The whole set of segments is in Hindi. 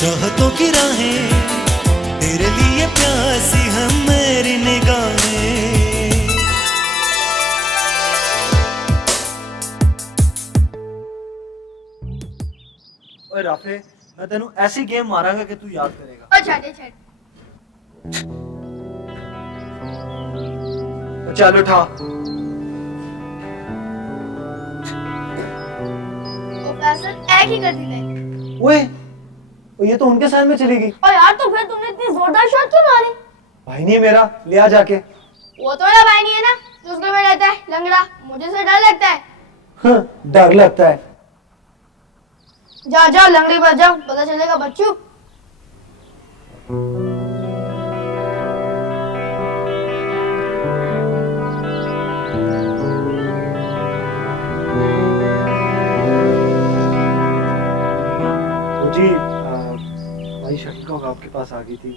चाहतों की राहें तेरे लिए प्यासी हम मेरी निगाहें। ओए राफे, मैं तेनू ऐसी गेम मारांगा कि तू याद करेगा। चल उठा। एक ही कर दी गई। ओए, ये तो उनके साथ में चली गई। और यार तो फिर तुमने इतनी जोरदार शॉट क्यों मारी? भाई नहीं है मेरा, ले आ जाके। वो तो मेरा भाई नहीं है ना, जो उसके में रहता है लंगड़ा। मुझे से डर लगता है। हाँ, डर लगता है। जा जा लंगड़ी बच जाओ, पता चलेगा बच्चू। जी भाई शटलकॉक आपके पास आ गई थी।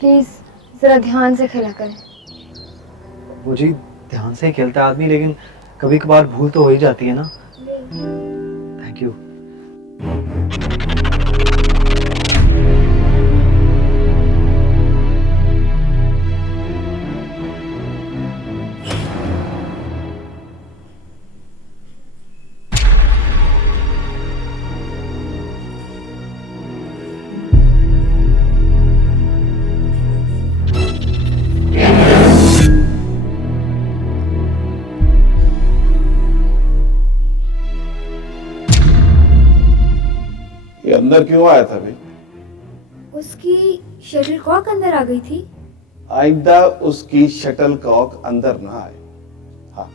प्लीज जरा ध्यान से खेला करें। वो जी ध्यान से ही खेलता है आदमी, लेकिन कभी कभार भूल तो हो ही जाती है ना। Thank you. अंदर क्यों आया था भाई? उसकी शटलकॉक अंदर आ गई थी। आइंदा उसकी शटल कॉक अंदर ना आए। हाँ।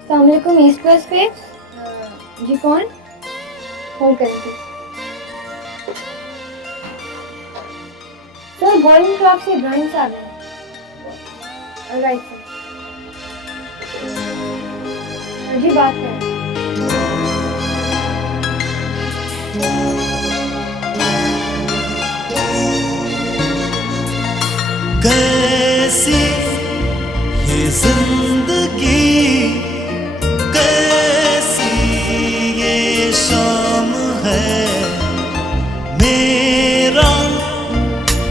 अस्सलामुअलैकुम ईस्ट वेस्ट फेस। जी कौन? फोन करेंगे। सर बॉलिंग क्लब से इब्राहिम साहब हैं। Right sir. जी बात करें। कैसी ये जिंदगी, कैसी ये शाम है, मेरा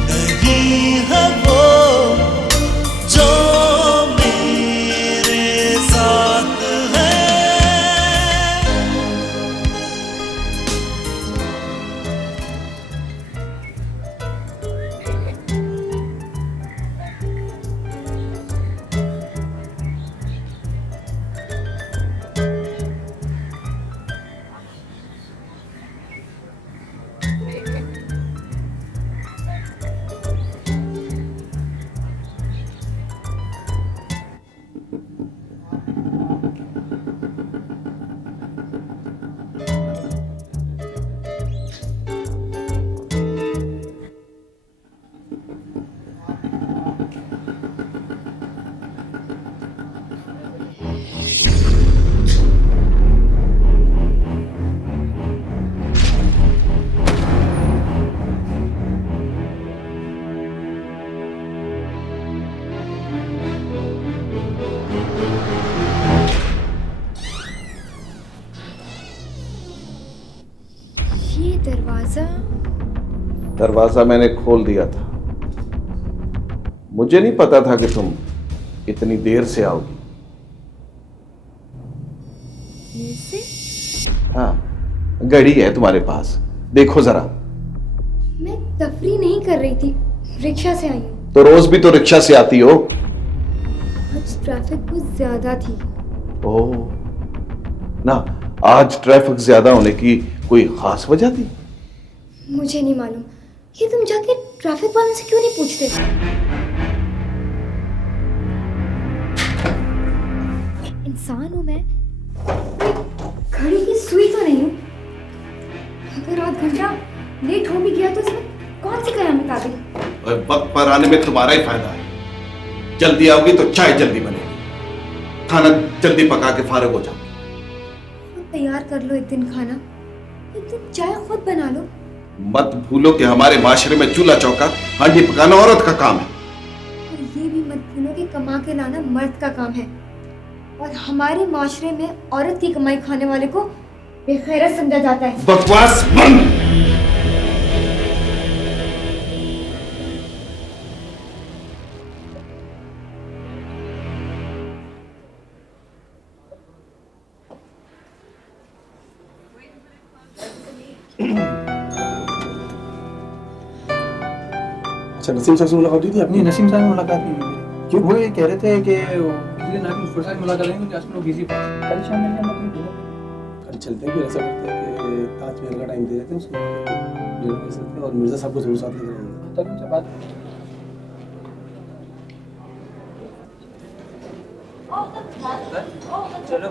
नहीं है वो जो मेरे साथ है। दरवाजा मैंने खोल दिया था। मुझे नहीं पता था कि तुम इतनी देर से आओगी। हाँ, घड़ी है तुम्हारे पास, देखो जरा। मैं तफरी नहीं कर रही थी, रिक्शा से आई हूँ। तो रोज भी तो रिक्शा से आती हो। आज ट्रैफिक कुछ ज्यादा थी। ओह ना, आज ट्रैफिक ज्यादा होने की कोई खास वजह थी? मुझे नहीं मालूम। ये तुम जाके ट्रैफिक वालों से क्यों नहीं पूछते? इंसान हूं मैं, घड़ी की सुई तो नहीं हूं। अगर आध घंटा लेट हो भी गया तो इसमें कौन सी कयामत आ गई? और वक्त पर आने में तुम्हारा ही फायदा है। जल्दी आओगी तो चाय जल्दी बनेगी, खाना जल्दी पका के फारग हो जाओगी। खुद तैयार कर लो एक दिन खाना, एक दिन चाय खुद बना लो। मत भूलो कि हमारे माशरे में चूल्हा चौका हांडी पकाना औरत का काम है। और ये भी मत भूलो कि कमा के लाना मर्द का काम है, और हमारे माशरे में औरत की कमाई खाने वाले को बेगैरत समझा जाता है। बकवास बंद। अच्छा, नसीम साहब से मुलाकात हुई थी आपकी? नहीं, नसीम साहब से मुलाकात नहीं हुई मेरी। क्यों? वो ये कह रहे थे कि किसी दिन आके मुझसे साथ मुलाकात करेंगे कि आजकल वो बिजी था। कल शाम में हम अपनी डिनर कल चलते हैं, फिर ऐसा करते हैं कि ताजमहल का टाइम दे देते हैं उसको, डिनर कर सकते हैं और मिर्जा साहब को जरूर साथ लेकर आएंगे। तक उनसे बात चलो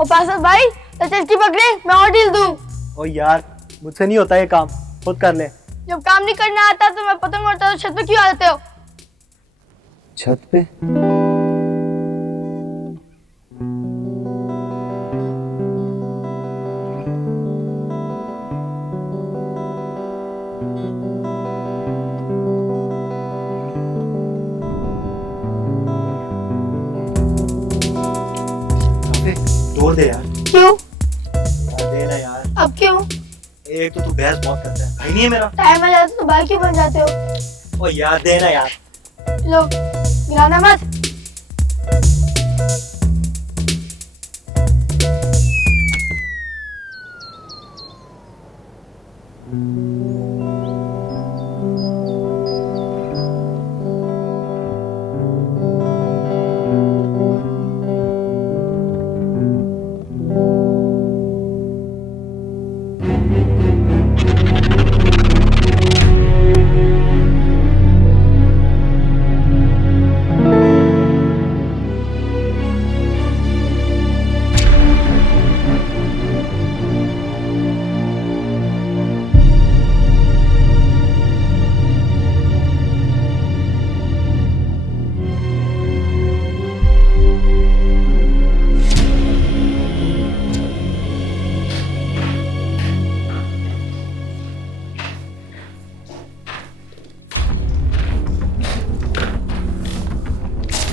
ओ पासर भाई की पकड़े, मैं और डील दूं। ओ यार, मुझसे नहीं होता ये काम, खुद कर ले। जब काम नहीं करना आता तो मैं पतंग उड़ता हूँ, छत पे क्यों आते हो? छत पे? तोड़ दे यार। क्यों? यार दे ना यार। अब क्यों? एक तो तू बहस बहुत करता है, भाई नहीं है मेरा। टाइम आ जाता तो भाई क्यों बन जाते हो? ओ यार दे ना यार। लो, गिराना मत।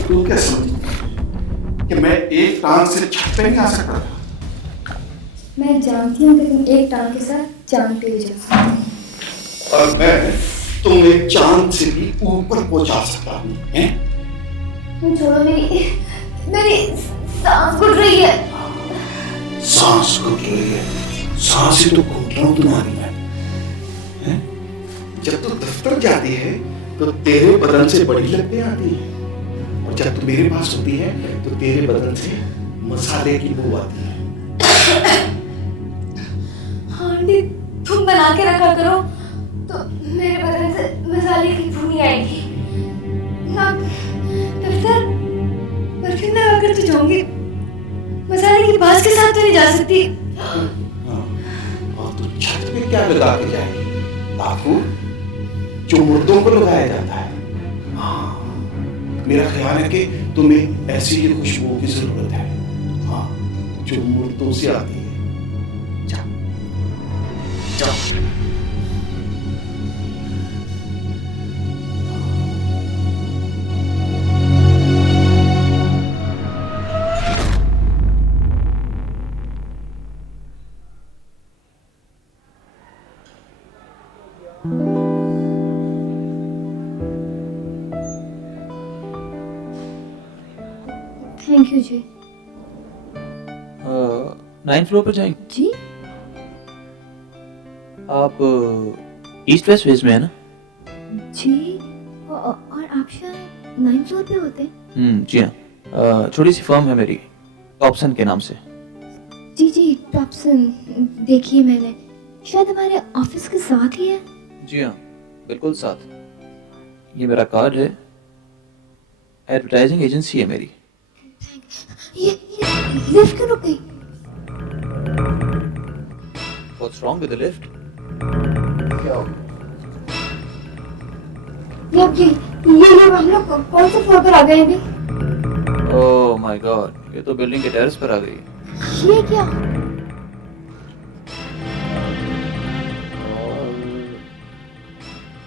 तू क्या समझी कि मैं एक टांग से छत पे नहीं आ सकता था? मैं जानती हूँ कि तुम एक टांग के साथ चांद पे भी जा सकते हो। और मैं तुम्हें चांद से भी ऊपर पहुंचा सकता हूँ, हैं? तुम छोड़ो, मेरी मेरी सांस घुट रही है। सांस घुट रही है? सांस ही तो घुट रहा हूँ तुम्हारी मैं, हैं? जब तू दफ्तर जाती है तो तेरे बदन से बड़ी लगने आती है, और जब तू मेरे पास होती है तो तेरे बदन से मसाले की बू आती है। आंटी, तुम बना के रखा करो तो मेरे बदन से मसाले की बू नहीं आएगी ना। दफ्तर परफ्यूम लगा कर तो जाऊंगी, मसाले की बाज के साथ तो नहीं जा सकती। हाँ, और तू छत पे क्या लगा के जाएगी? लाखों जो मुर्दों को लगाया जाता है। हाँ, मेरा ख्याल है कि तुम्हें ऐसी ही खुशबू की जरूरत है, हाँ, जो मुर्दों से आती है। जाओ जाओ। Thank you ji. 9th floor पर जाएंगे। जी? आप ईस्ट वेस्ट फेज में है ना? जी, और आप शायद 9th फ्लोर पे होते हैं? जी हाँ। छोटी सी फर्म है मेरी, टॉपसन के नाम से। जी जी, टॉपसन देखिए मैंने, शायद हमारे ऑफिस के साथ ही है। जी हाँ, बिल्कुल साथ। ये मेरा कार्ड है, एडवर्टाइजिंग एजेंसी है मेरी। ये लिफ्ट क्यों रुक गई? What's wrong with the lift? क्या हो गया? ये हम लोग कौन से फ्लोर पर आ गए अभी? Oh my God. ये तो बिल्डिंग के टेरेस पर आ गई है। ये क्या? और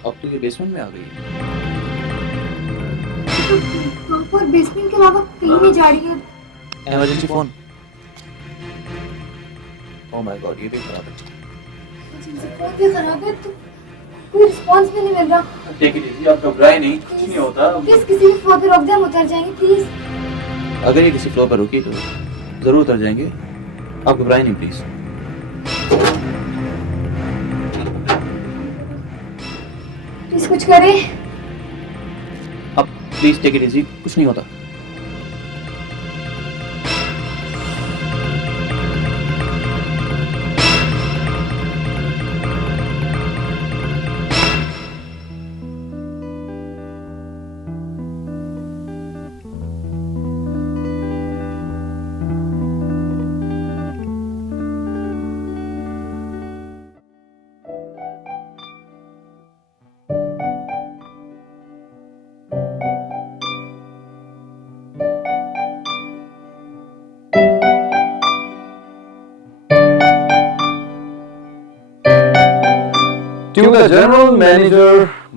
अब तो ये बेसमेंट में आ गई है। प्रॉपर बेसमेंट के अलावा कहीं नहीं जा रही है। Emergency phone. Oh my God, ये भी खराब है। फोन भी खराब है तो कोई रिस्पांस भी नहीं मिल रहा। टेक इट इजी, आप घबराए नहीं, कुछ नहीं होता। प्लीज किसी फ्लोर पे रोक दे, हम उतर जाएंगे प्लीज। अगर ये किसी फ्लोर पर रुकी तो जरूर उतर जाएंगे, आप घबराए नहीं प्लीज। प्लीज कुछ करें। अब प्लीज टेक इट इजी, कुछ नहीं होता। To the General Manager,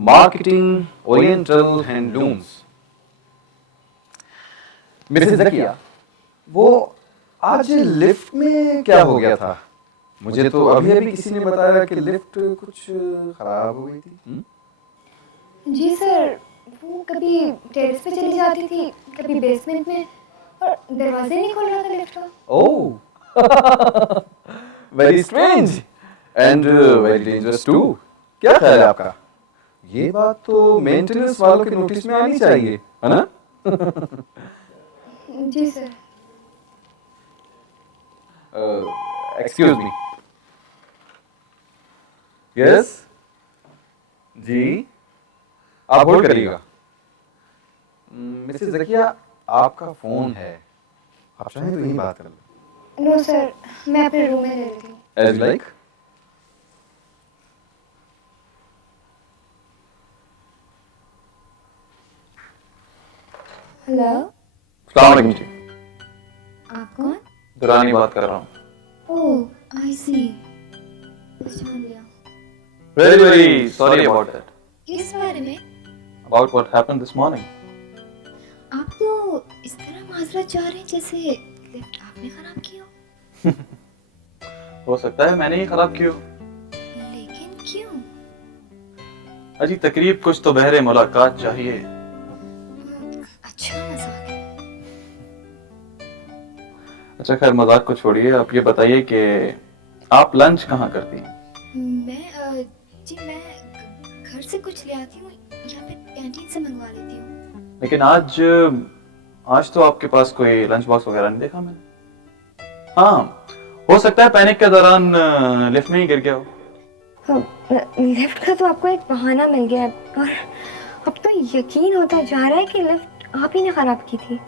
Marketing, Oriental Handlooms. Mrs Zakia, वो आज लिफ्ट में क्या हो गया था? मुझे तो अभी अभी किसी ने बताया कि लिफ्ट कुछ खराब हो गई थी। जी सर, वो कभी टेरेस पे चली जाती थी, कभी बेसमेंट में, और दरवाजे नहीं खोल रहा था लिफ्ट का। Oh, very strange and very dangerous too. क्या ख्याल है आपका? ये बात तो मेंटेनेंस वालों के नोटिस में आनी चाहिए, है ना? जी सर। Excuse me. यस जी, आप होल्ड करिएगा। मिसेस ज़किया, आपका फोन है, आप चाहें तो यही बात कर लें। नो सर, मैं अपने रूम में ले लेती हूँ। As like. हेलो, अस्सलाम वालेकुम जी। आप कौन? दुरानी बात कर रहा हूँ। ओह, आई सी, पहचान लिया। Very very sorry about that. किस बारे में? About what happened this morning. आप तो इस तरह माजरत चाह रहे हैं जैसे लिफ्ट आपने खराब की हो। हो सकता है मैंने ही खराब की हो। लेकिन क्यों? अजी तकरीब कुछ तो बहरे मुलाकात चाहिए। अच्छा मजाक है। अच्छा खैर, मजाक को छोड़िए, आप ये बताइए कि आप लंच कहाँ करती हैं? मैं घर से कुछ ले आती हूँ या फिर कैंटीन से मंगवा लेती हूँ। लेकिन आज तो आपके पास कोई लंच बॉक्स वगैरह नहीं देखा मैंने। हाँ, हो सकता है पैनिक के दौरान लिफ्ट में ही गिर गया हो। लिफ्ट का तो आपको एक बहाना मिल गया है, और अब तो यकीन होता जा रहा है कि लिफ्ट आप ही ने खराब की थी।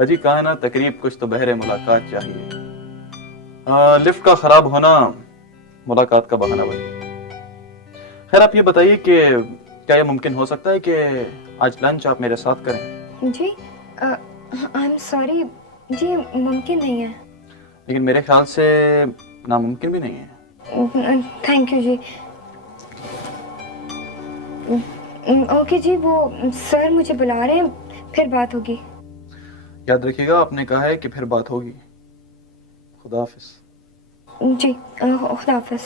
अजी कहा ना, तकरीब कुछ तो बहरे मुलाकात चाहिए। लिफ्ट का खराब होना मुलाकात का बहाना बन गया। खैर आप ये बताइए कि क्या ये मुमकिन हो सकता है कि आज लंच आप मेरे साथ करें? जी, आई एम सॉरी जी, मुमकिन नहीं है। लेकिन मेरे ख्याल से नामुमकिन भी नहीं है। थैंक यू जी। ओके जी, वो सर मुझे बुला रहे हैं, फिर बात होगी। याद रखिएगा, आपने कहा है कि फिर बात होगी। खुदा हाफिज। जी, खुदा हाफिज।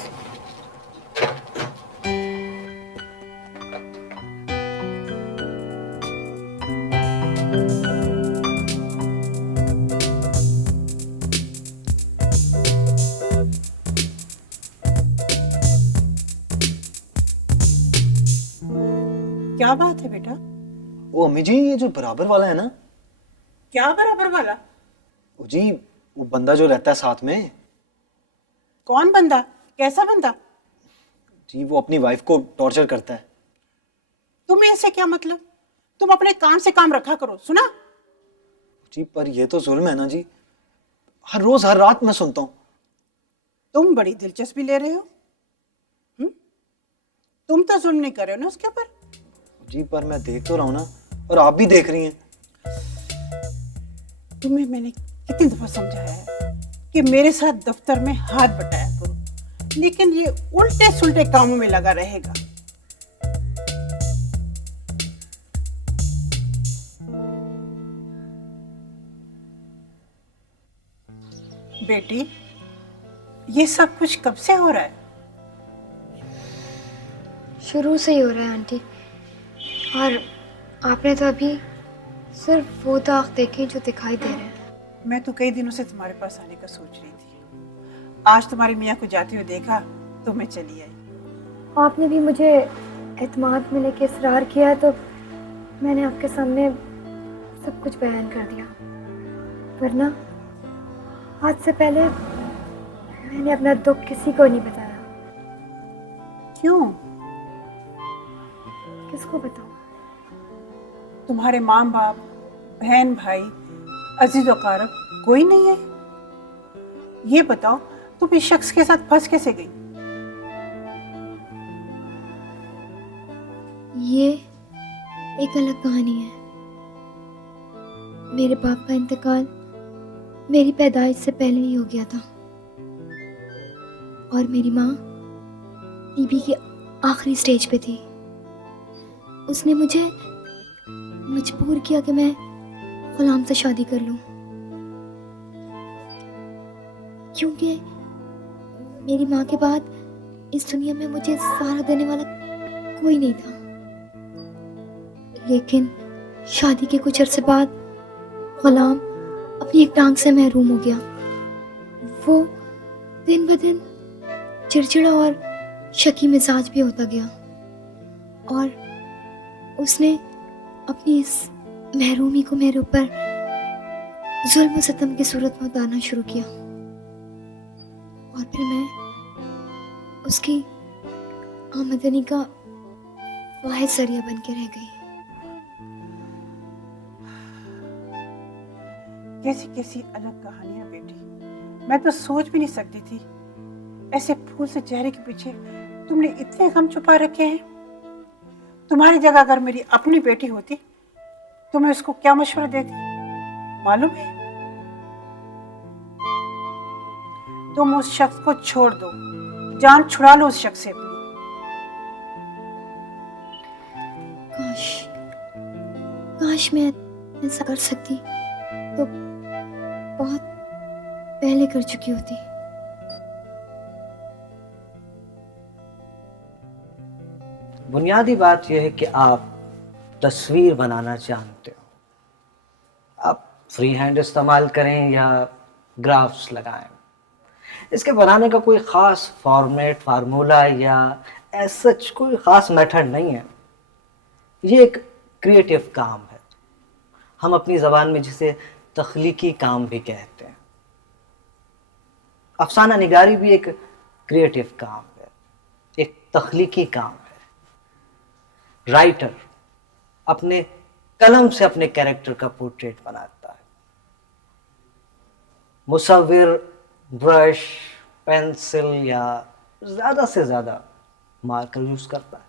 क्या बात है बेटा? वो अम्मी जी, ये जो बराबर वाला है ना। क्या बराबर वाला? वो जी, वो बंदा जो रहता है साथ में। कौन बंदा? कैसा बंदा? जी, वो अपनी वाइफ को टॉर्चर करता है। तुम्हें इससे क्या मतलब? तुम अपने काम से काम रखा करो, सुना? जी पर ये तो जुल्म है ना जी, हर रोज हर रात मैं सुनता हूँ। तुम बड़ी दिलचस्पी ले रहे हो। तुम तो जुल्म नहीं कर रहे हो ना उसके ऊपर। जी पर मैं देख तो रहा हूँ ना, और आप भी देख रही हैं। तुम्हें मैंने कितनी दफा समझाया है कि मेरे साथ दफ्तर में हाथ बटाया करो, लेकिन ये उल्टे सुल्टे कामों में लगा रहेगा। बेटी, ये सब कुछ कब से हो रहा है? शुरू से ही हो रहा है आंटी। और आपने तो अभी सिर्फ वो दाग देखे जो दिखाई दे रहे हैं। मैं तो कई दिनों से तुम्हारे पास आने का सोच रही थी। आज तुम्हारी मियाँ को जाते हुए देखा तो मैं चली आई। आपने भी मुझे एतमाद में लेके इसरार किया तो मैंने आपके सामने सब कुछ बयान कर दिया। वरना आज से पहले मैंने अपना दुख किसी को नहीं बताया। क्यों? किसको बताऊं? तुम्हारे माँ बाप, बहन भाई, अजीज वकारब कोई नहीं है? ये बताओ तुम इस शख्स के साथ फंस कैसे गई? ये एक अलग कहानी है। मेरे बाप का इंतकाल मेरी पैदाइश से पहले ही हो गया था और मेरी माँ टीबी की आखिरी स्टेज पे थी। उसने मुझे मजबूर किया कि मैं गुलाम से शादी कर लूं, क्योंकि मेरी माँ के बाद इस दुनिया में मुझे सहारा देने वाला कोई नहीं था। लेकिन शादी के कुछ अरसे बाद गुलाम अपनी एक टांग से महरूम हो गया। वो दिन ब दिन चिड़चिड़ा और शकी मिजाज भी होता गया और उसने अपनी इस महरूमी को मेरे ऊपर जुल्म सितम की सूरत में उतारना शुरू किया और फिर मैं उसकी आमदनी का वाहिद जरिया बन के रह गई। कैसी कैसी अलग कहानियां बेटी, मैं तो सोच भी नहीं सकती थी ऐसे फूल से चेहरे के पीछे तुमने इतने गम छुपा रखे हैं। तुम्हारी जगह अगर मेरी अपनी बेटी होती तो मैं उसको क्या मशवरा देती मालूम है? तुम उस शख्स को छोड़ दो, जान छुड़ा लो उस शख्स से अपनी। काश मैं ऐसा कर सकती तो बहुत पहले कर चुकी होती। बुनियादी बात यह है कि आप तस्वीर बनाना जानते हो। आप फ्री हैंड इस्तेमाल करें या ग्राफ्स लगाएं, इसके बनाने का कोई ख़ास फॉर्मेट, फार्मूला या सच कोई ख़ास मेथड नहीं है। ये एक क्रिएटिव काम है। हम अपनी ज़बान में जिसे तख्लीकी काम भी कहते हैं। अफसाना निगारी भी एक क्रिएटिव काम है, एक तख्लीकी काम है। राइटर अपने कलम से अपने कैरेक्टर का पोर्ट्रेट बनाता है। मुसव्विर ब्रश, पेंसिल या ज़्यादा से ज़्यादा मार्कर यूज़ करता है।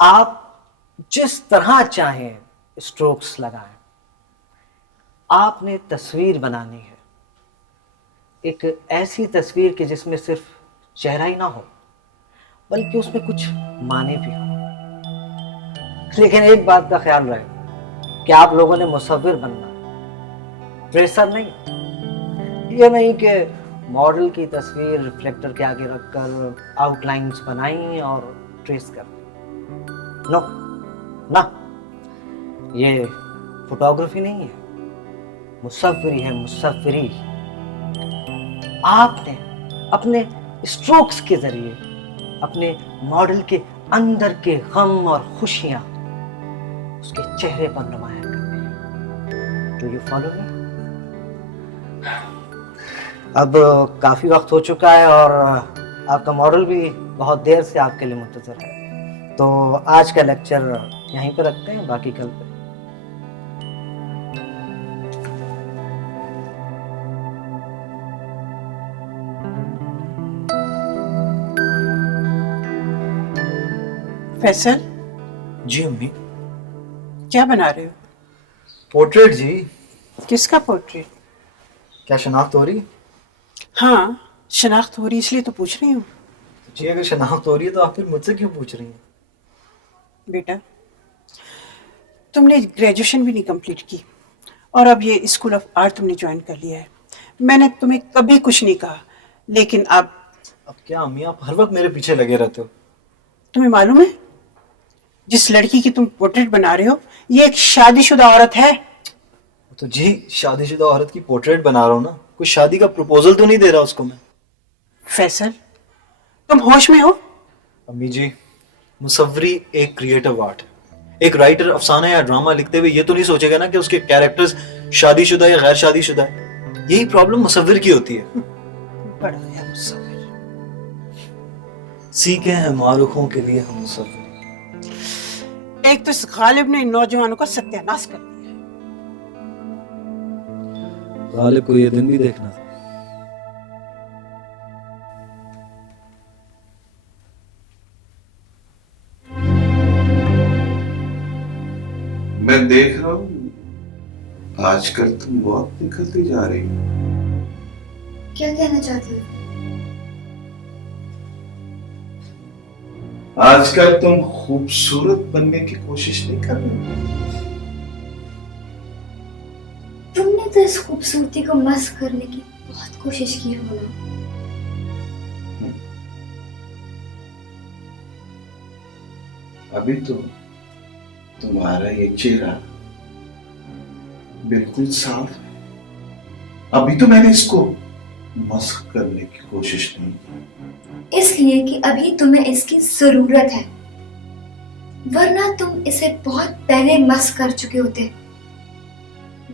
आप जिस तरह चाहें स्ट्रोक्स लगाएं। आपने तस्वीर बनानी है, एक ऐसी तस्वीर कि जिसमें सिर्फ चेहरा ही ना हो बल्कि उसमें कुछ माने भी हो। लेकिन एक बात का ख्याल रहे कि आप लोगों ने मुसव्विर बनना, ट्रेसर नहीं। ये नहीं कि मॉडल की तस्वीर रिफ्लेक्टर के आगे रखकर आउटलाइंस बनाई और ट्रेस कर दी। नो ना, ये फोटोग्राफी नहीं है, मुसव्विरी है, मुसव्विरी। आपने अपने स्ट्रोक्स के जरिए अपने मॉडल के अंदर के गम और खुशियां उसके चेहरे पर नुमाया करनी है। Do you follow me? अब काफी वक्त हो चुका है और आपका मॉडल भी बहुत देर से आपके लिए मुंतजर है, तो आज का लेक्चर यहीं पे रखते हैं, बाकी कल पे। फैसल, जी अम्मी। क्या बना रहे हो? पोर्ट्रेट जी। किसका पोर्ट्रेट? क्या शनाख्त हो रही है? हाँ, शनाख्त हो रही इसलिए तो पूछ रही हूँ। जी अगर शनाख्त हो रही है तो आप फिर मुझसे क्यों पूछ रही हैं? बेटा, तुमने ग्रेजुएशन भी नहीं कंप्लीट की और अब ये स्कूल ऑफ आर्ट तुमने ज्वाइन कर लिया है। मैंने तुम्हें कभी कुछ नहीं कहा, लेकिन अब क्या अम्मी आप हर वक्त मेरे पीछे लगे रहते हो? तुम्हें मालूम है जिस लड़की की तुम पोर्ट्रेट बना रहे हो ये एक शादीशुदा औरत है। तो जी शादीशुदा औरत की पोर्ट्रेट बना रहा हूँ ना, कोई शादी का प्रपोजल तो नहीं दे रहा उसको मैं। फैसल, तुम होश में हो? अम्मी जी, मुसव्वरी एक क्रिएटिव आर्ट है। एक राइटर अफसाना या ड्रामा लिखते हुए ये तो नहीं सोचेगा ना कि उसके कैरेक्टर्स शादीशुदा या गैर शादीशुदा है। यही प्रॉब्लम मुसव्विर की होती है। बड़ा है मुसव्विर। सीखे हैं मारूखों के लिए हम मुसव्विर। एक तो इस गालिब ने इन नौजवानों का सत्यानाश कर दिया। गालिब को ये दिन भी देखना था। मैं देख रहा हूँ आजकल तुम बहुत निकलती जा रही हो। क्या कहना चाहती हो? आजकल तुम खूबसूरत बनने की कोशिश नहीं कर रही। तुमने तो इस खूबसूरती को मस्त करने की बहुत कोशिश की हो ना। अभी तो तुम्हारा ये चेहरा बिल्कुल साफ है। अभी तो मैंने इसको मस्क करने की कोशिश नहीं की। इसलिए कि अभी तुम्हें इसकी जरूरत है, वरना तुम इसे बहुत पहले मस्क कर चुके होते,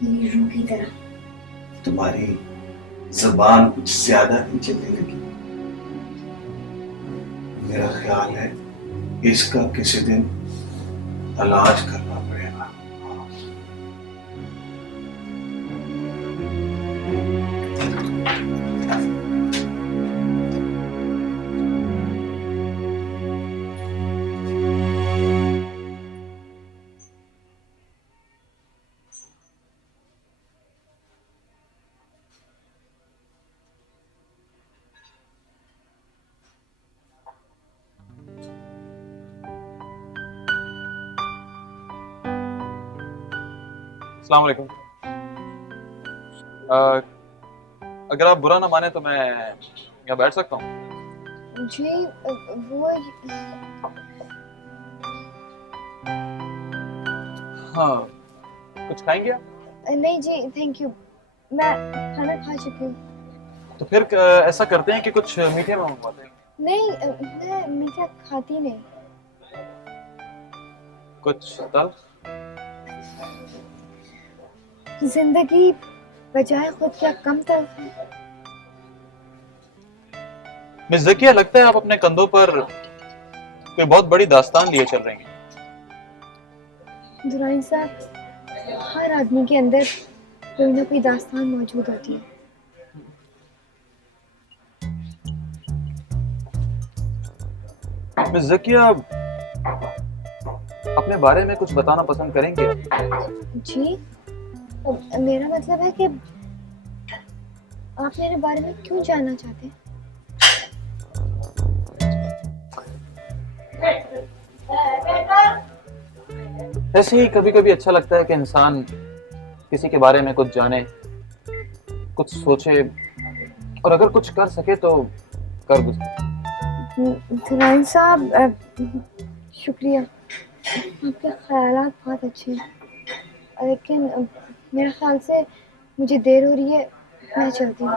मेरी रूह की तरह। तुम्हारी जबान कुछ ज्यादा ही चलने लगी। मेरा ख्याल है इसका किसी दिन इलाज करना पड़ेगा। अस्सलाम वालेकुम। अगर आप बुरा ना माने तो मैं यहाँ बैठ सकता हूँ? जी वो हाँ, कुछ खाएंगे आप? नहीं जी थैंक यू, मैं खाना खा चुकी हूँ। तो फिर ऐसा करते हैं कि कुछ मीठे में मंगवाते हैं। नहीं मैं मीठा खाती नहीं। कुछ तल्ख? जिंदगी बजाय खुद क्या कम तल्ख है। मिस ज़किया, लगता है आप अपने कंधों पर कोई बहुत बड़ी दास्तान लिए चल रही हैं। दुरानी साहब, हर आदमी के अंदर कोई ना कोई दास्तान मौजूद होती है। मिस ज़किया, अपने बारे में कुछ बताना पसंद करेंगे? जी मेरा मतलब है कि आप मेरे बारे में क्यों जानना चाहते हैं? ऐसे ही कभी कभी अच्छा लगता है कि इंसान किसी के बारे में कुछ जाने, कुछ सोचे और अगर कुछ कर सके तो कर गुजरे। दुरानी साहब शुक्रिया, आपके ख्यालात बहुत अच्छे हैं, लेकिन मेरे ख्याल से मुझे देर हो रही है, मैं चलती हूँ।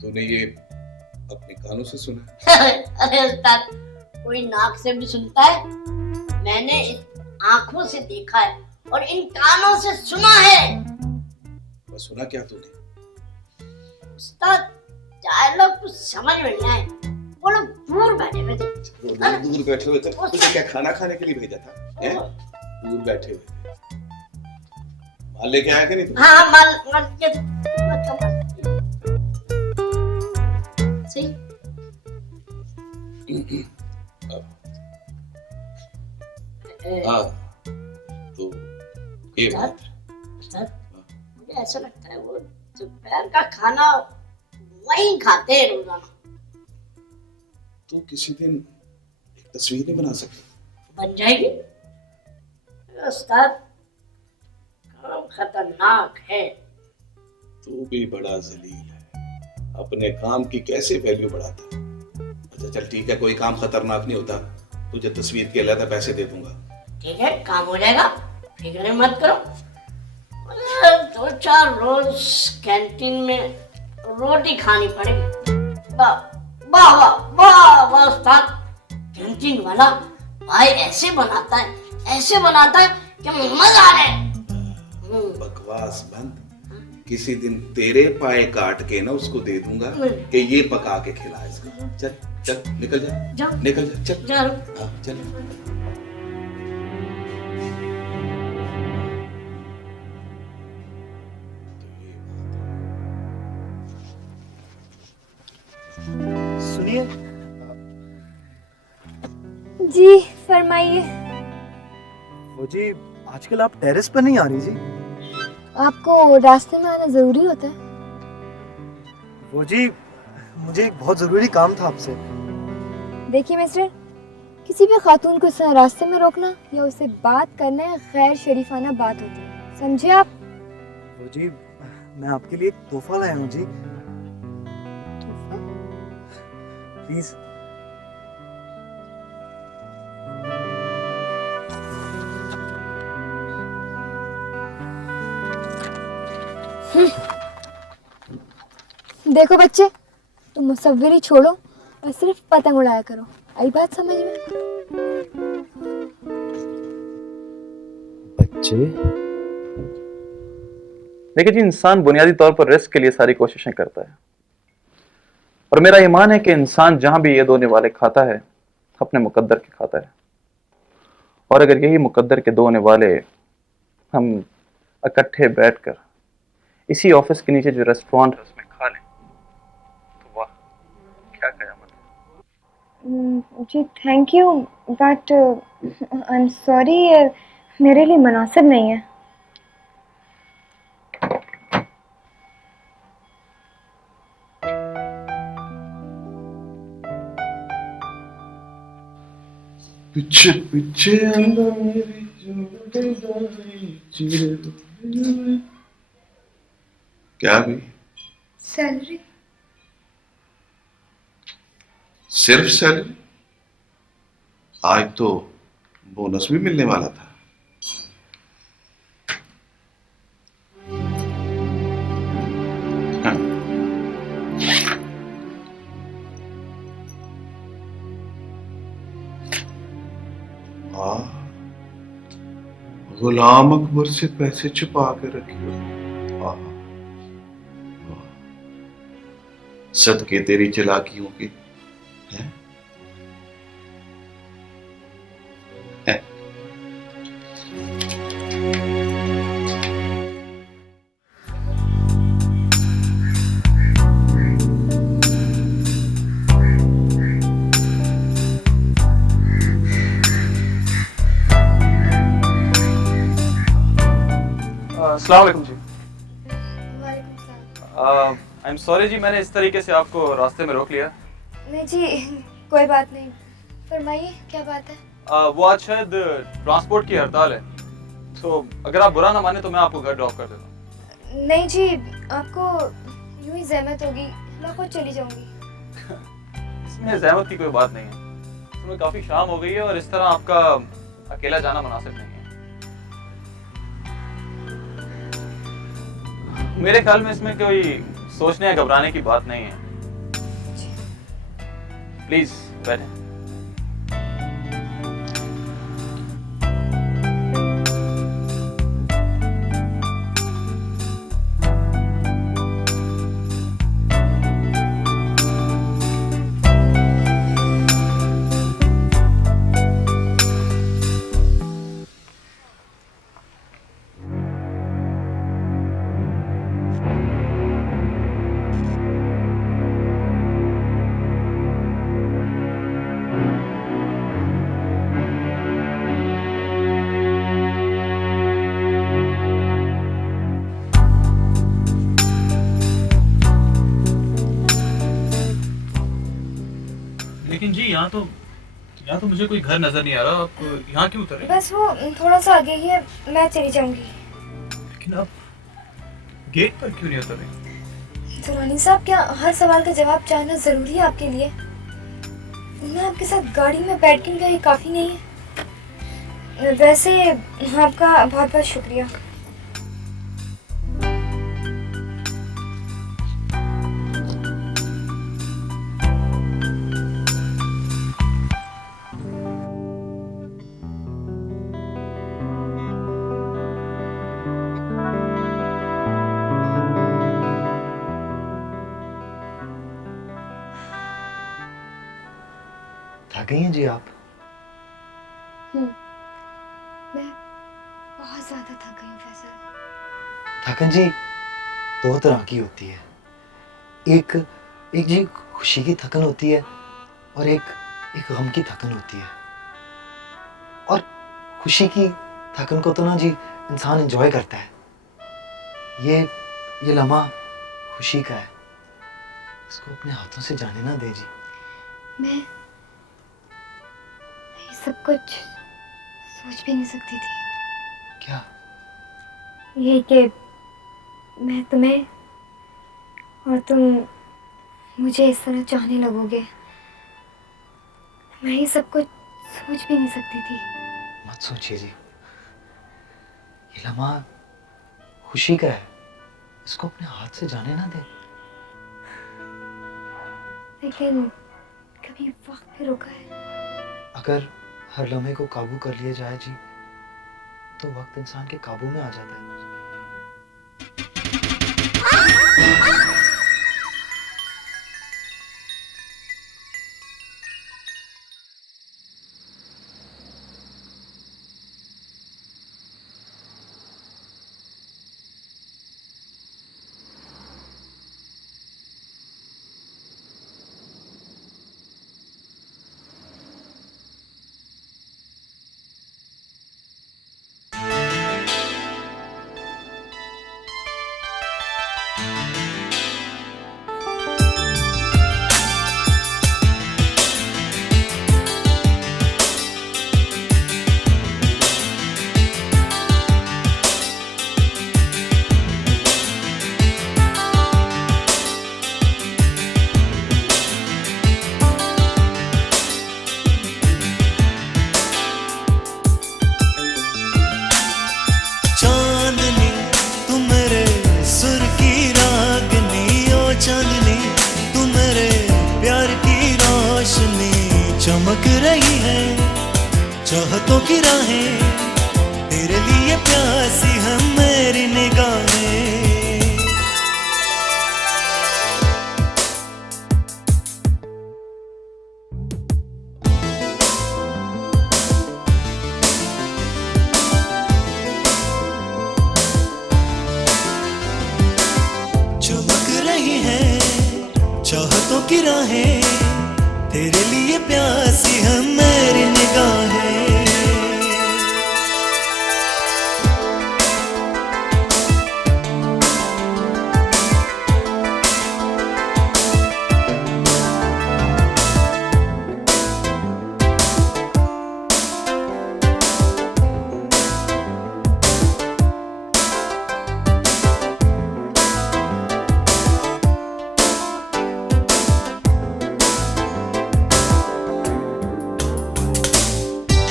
तूने ये अपने कानों से सुना? अरे उस्ताद, कोई नाक से भी सुनता है? मैंने आंखों से देखा है और इन कानों से सुना है। बस सुना क्या तूने? उस्ताद, डायलॉग कुछ समझ में नहीं आए। वो लोग दूर बैठे हुए थे। दूर बैठे हुए थे? तुझे क्या खाना खाने के लिए भेजा था? दूर बैठे हुए थे। माल लेके आया कि नहीं तू? हाँ माल माल ये सही हाँ तो ये बात सर मुझे ऐसा लगता है वो दोपहर का खाना वहीं खाते हैं रोजाना। तू किसी दिन एक तस्वीर नहीं बना सकती? बन जाएगी उस्ताद, काम खतरनाक है। तू भी बड़ा जलील है, अपने काम की कैसे वैल्यू बढ़ाता है। अच्छा चल ठीक है, कोई काम खतरनाक नहीं होता, तुझे तस्वीर के अलग पैसे दे दूंगा। ठीक है काम हो जाएगा, फिक्र मत करो। 2-4 रोज कैंटीन में रोटी खानी पड़ेगी। वाह वाह वाह वाह वाह उस्ताद, कैंटीन वाला भाई ऐसे बनाता है कि मजा आ जाए। बकवास बंद, किसी दिन तेरे पाए काट के ना उसको दे दूंगा कि ये पका के खिला इसको। चल चल निकल जा, निकल जा, चल चल हाँ, चल। सुनिए जी फरमाइए। वो जी आजकल आप टेरेस पर नहीं आ रही जी। आपको रास्ते में आना जरूरी होता है? वो जी मुझे एक बहुत जरूरी काम था आपसे। देखिए मिस्टर, किसी भी खातून को रास्ते में रोकना या उससे बात करना है गैर शरीफाना बात होती है, समझे आप? वो जी मैं आपके लिए एक तोहफा लाया हूँ जी, प्लीज। देखो बच्चे, तुम मुसव्विरी छोड़ो और सिर्फ पतंग उड़ाया करो। आई बात समझ में? बच्चे देखिए जी, इंसान बुनियादी तौर पर रिस्क के लिए सारी कोशिशें करता है, और मेरा ईमान है कि इंसान जहां भी ये दो निवाले खाता है अपने मुकद्दर के खाता है। और अगर यही मुकद्दर के दो निवाले हम इकट्ठे बैठकर इसी ऑफिस के नीचे जो रेस्टोरेंट है उसमें खा लें तो वाह क्या कयामत है। जी thank you, but I am sorry, मेरे लिए मुनासिब नहीं है। पीछे पीछे मेरी क्या भी सैलरी? सिर्फ सैलरी? आज तो बोनस भी मिलने वाला था। हाँ। गुलाम अकबर से पैसे छुपा के रखे। सदके तेरी चालाकियों के हैं? अस्सलाम वालेकुम जी। वालेकुम सलाम। आई एम सॉरी जी, मैंने इस तरीके से आपको रास्ते में रोक लिया। नहीं जी कोई बात नहीं, फरमाइए क्या बात है? वो आज शायद ट्रांसपोर्ट की हड़ताल है, तो अगर आप बुरा ना माने तो मैं आपको घर ड्रॉप कर देता हूँ। नहीं जी, आपको यूं ही जहमत होगी, मैं खुद चली जाऊंगी। इसमें जहमत की कोई बात नहीं है, तुम्हें काफी शाम हो गई है और इस तरह आपका अकेला जाना मुनासिब नहीं है। मेरे ख्याल में इसमें कोई सोचने या घबराने की बात नहीं है। प्लीज बैठें। यहाँ तो मुझे कोई घर नजर नहीं आ रहा। आप यहाँ क्यों उतरे? बस वो थोड़ा सा आगे ही है, मैं चली जाऊंगी। लेकिन आप गेट पर क्यों नहीं उतरे? दुरानी साहब, क्या हर सवाल का जवाब जानना जरूरी है आपके लिए? मैं आपके साथ गाड़ी में बैठ के गई काफी नहीं है। वैसे आपका बहुत बहुत शुक्रिया। थक गई हैं जी आप? मैं बहुत ज्यादा थक गई हूँ फैसल। थकन जी दो तरह की होती है। एक जी खुशी की थकन होती है और एक गम की थकन होती है। और खुशी की थकन को तो ना जी इंसान एंजॉय करता है। ये लम्हा खुशी का है, इसको अपने हाथों से जाने ना दे जी। मैं ये सब कुछ सोच भी नहीं सकती थी। क्या? ये कि मैं तुम्हें और तुम मुझे इस तरह चाहने लगोगे, मैं ये सब कुछ सोच भी नहीं सकती थी। मत सोचिए जी, ये लम्हा खुशी का है, इसको अपने हाथ से जाने ना दे। लेकिन कभी वक्त भी रुका है? अगर हर लम्हे को काबू कर लिया जाए जी, तो वक्त इंसान के काबू में आ जाता है। चांदनी तू मेरे सुर की रागनी, ओ चांदनी तू मेरे प्यार की रोशनी। चमक रही है चाहतों की राहें, तेरे लिए प्यासी है मेरी निगाहें। चमक रही है चाहतों की राहें, तेरे लिए प्यासी है मेरी निगाहें।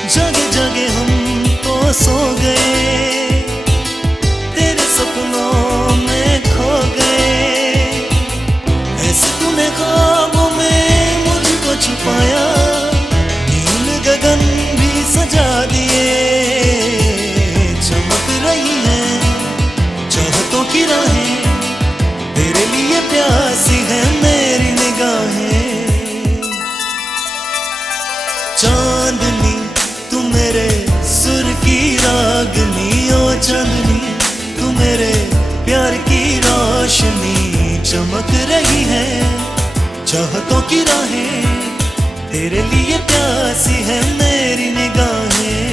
जगे जगे हम तो सो गए, तेरे सपनों में खो गए। ऐसे तूने ख्वाबों में मुझको छुपाया, नील गगन भी सजा दिए। चमक रही है चाहतों की राहें, तेरे लिए प्यासी है मेरी निगाहें। चांदनी तू मेरे सुर की रागनी, ओ चांदनी तू मेरे प्यार की रोशनी। चमक रही है चाहतों की राहें, तेरे लिए प्यासी है मेरी निगाहें।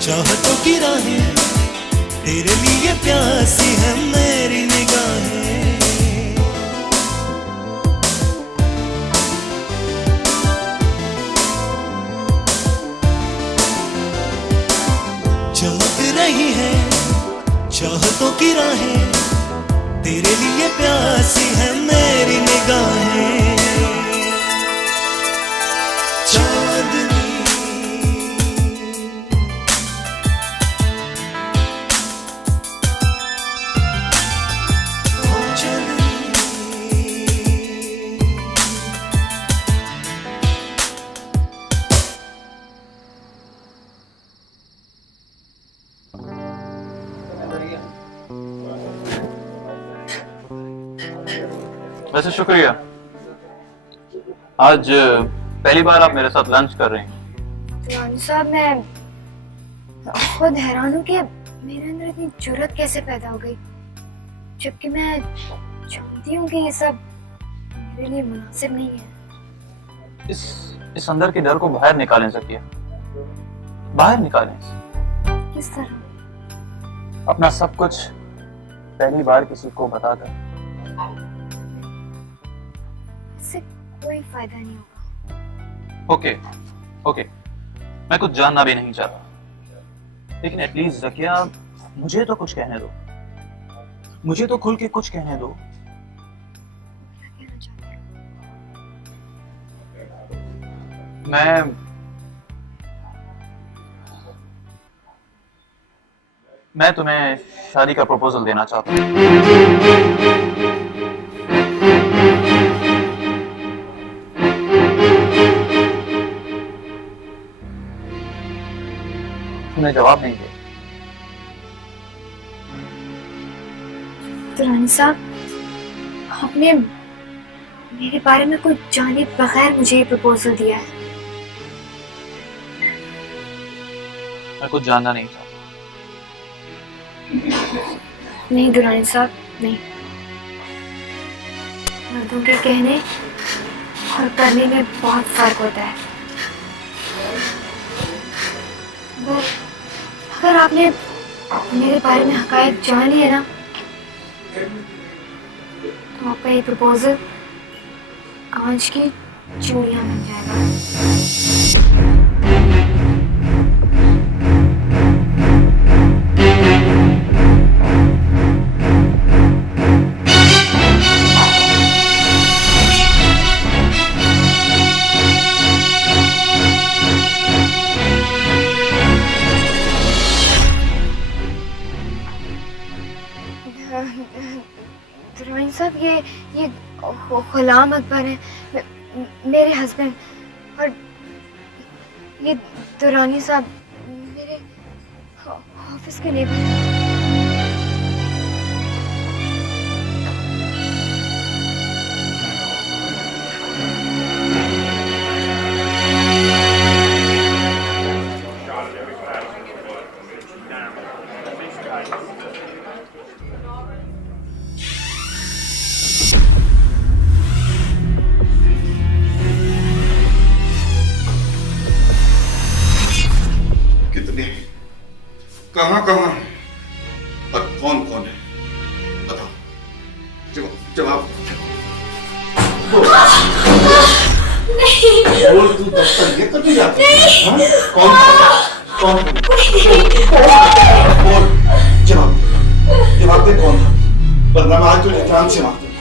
चाहतों की राहें तेरे लिए प्यासी है मेरी निगाहें। चमक रही है चाहतों की राहें तेरे लिए प्यासी है मेरी निगाहें। चांदनी वैसे शुक्रिया, आज पहली बार आप मेरे साथ लंच कर रही हैं। रानी साहब, मैं खुद हैरान हूँ कि मेरे अंदर इतनी जुर्रत कैसे पैदा हो गई, जबकि मैं जानती हूँ कि ये सब मेरे लिए मुनासिब नहीं है। इस अंदर के डर को बाहर निकालें ज़किया, बाहर निकालें। किस तरह? अपना सब कुछ पहली बार किसी को बताकर। इससे कोई फायदा नहीं होगा। ओके ओके, मैं कुछ जानना भी नहीं चाहता, लेकिन एटलीस्ट ज़किया मुझे तो कुछ कहने दो, मुझे तो खुल के कुछ कहने दो। क्या कहना चाहते हो? मैं तुम्हें शादी का प्रपोजल देना चाहता हूँ। तुमने जवाब नहीं दिया। तो रानी साहब, आपने मेरे बारे में कुछ जाने बगैर मुझे ये प्रपोजल दिया है। मैं कुछ जानना नहीं चाहता। नहीं दुरानी साहब, नहीं। मर्दों के कहने और करने में बहुत फर्क होता है। अगर आपने मेरे बारे में हकायत जान ली है ना, तो आपका ये प्रपोजल कांच की चूड़ियां बन जाएगा। दुरानी साहब, ये गुलाम अकबर है, मेरे हस्बैंड, और ये दुरानी साहब मेरे ऑफिस के नेबर हैं। कहाँ कहाँ और कौन कौन है, बताओ, जवाब बोल। तू दफ्तर ये करने जाती है? कौन कौन बोल, जवाब दे कौन था, वरना मैं आज तुझे जान से मार दूंगा।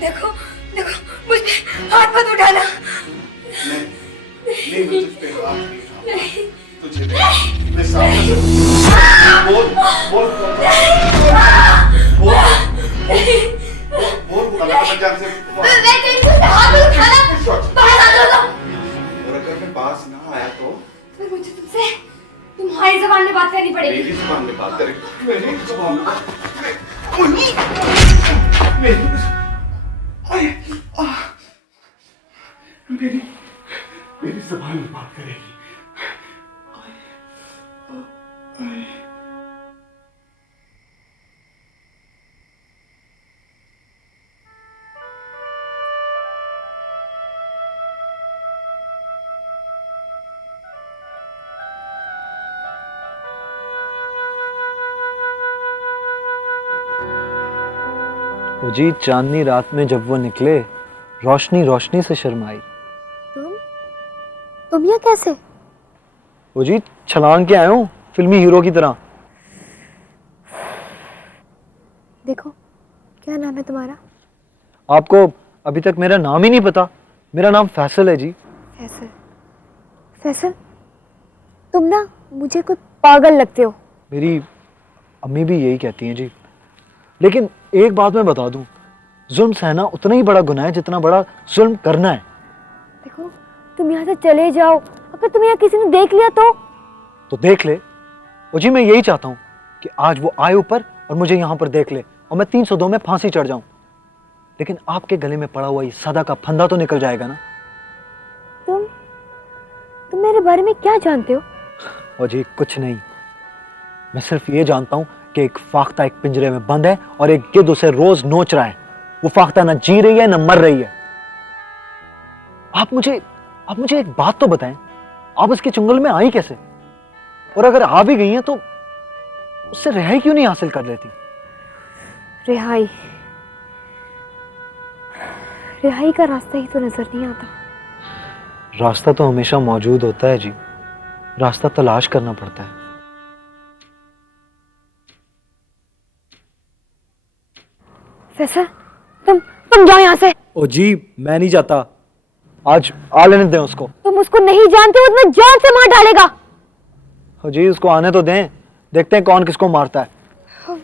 देखो देखो, मुझ पे हाथ मत उठाना। नहीं, मैं तुझ पे हाथ नहीं उठाऊंगा। तुझे मैं सामने से बोल बोल जान से और अगर मैं पास ना आया तो फिर मुझे तुमसे तुम्हारी ज़बान में बात करनी पड़ेगी। मेरी ज़बान में बात करें, मेरी ज़बान में मेरी ज़बान में बात करेगी। वो जी चांदनी रात में जब वो निकले, रोशनी रोशनी से शर्माई। तुम यहाँ कैसे? वो जी छलांग के आया हूँ फिल्मी हीरो की तरह। देखो, क्या नाम है तुम्हारा? आपको अभी तक मेरा नाम ही नहीं पता? मेरा नाम फैसल है जी। फैसल? फैसल, तुम ना मुझे कुछ पागल लगते हो। मेरी अम्मी भी यही कहती हैं जी। लेकिन एक बात मैं बता दूं, जुल्म सहना उतना ही बड़ा गुनाह है जितना बड़ा जुल्म करना है। देखो, तुम यहाँ से चले जाओ, अगर तुम्हें यहाँ किसी ने देख लिया तो देख ले। वो जी मैं यही चाहता हूँ कि आज वो आए ऊपर और मुझे यहाँ पर देख ले और मैं 302 में फांसी चढ़ जाऊं। लेकिन आपके गले में पड़ा हुआ ये सदा का फंदा तो निकल जाएगा ना। तुम मेरे बारे में क्या जानते हो? और जी कुछ नहीं, मैं सिर्फ ये जानता हूँ कि एक फाख्ता एक पिंजरे में बंद है और एक गिद्ध उसे रोज नोच रहा है। वो फाख्ता ना जी रही है ना मर रही है। आप मुझे एक बात तो बताएं, आप उसके चुंगल में आई कैसे? और अगर आ भी गई हैं तो उससे रिहाई क्यों नहीं हासिल कर लेती? रिहाई का रास्ता ही तो नजर नहीं आता। रास्ता तो हमेशा मौजूद होता है जी, रास्ता तलाश करना पड़ता है। फैसल, तुम जाओ यहाँ से। ओ जी मैं नहीं जाता, आज आ लेने दें उसको। तुम उसको नहीं जानते, वो तुम्हें जान से मार डालेगा। ओ जी उसको आने तो दें, देखते हैं कौन किसको मारता है।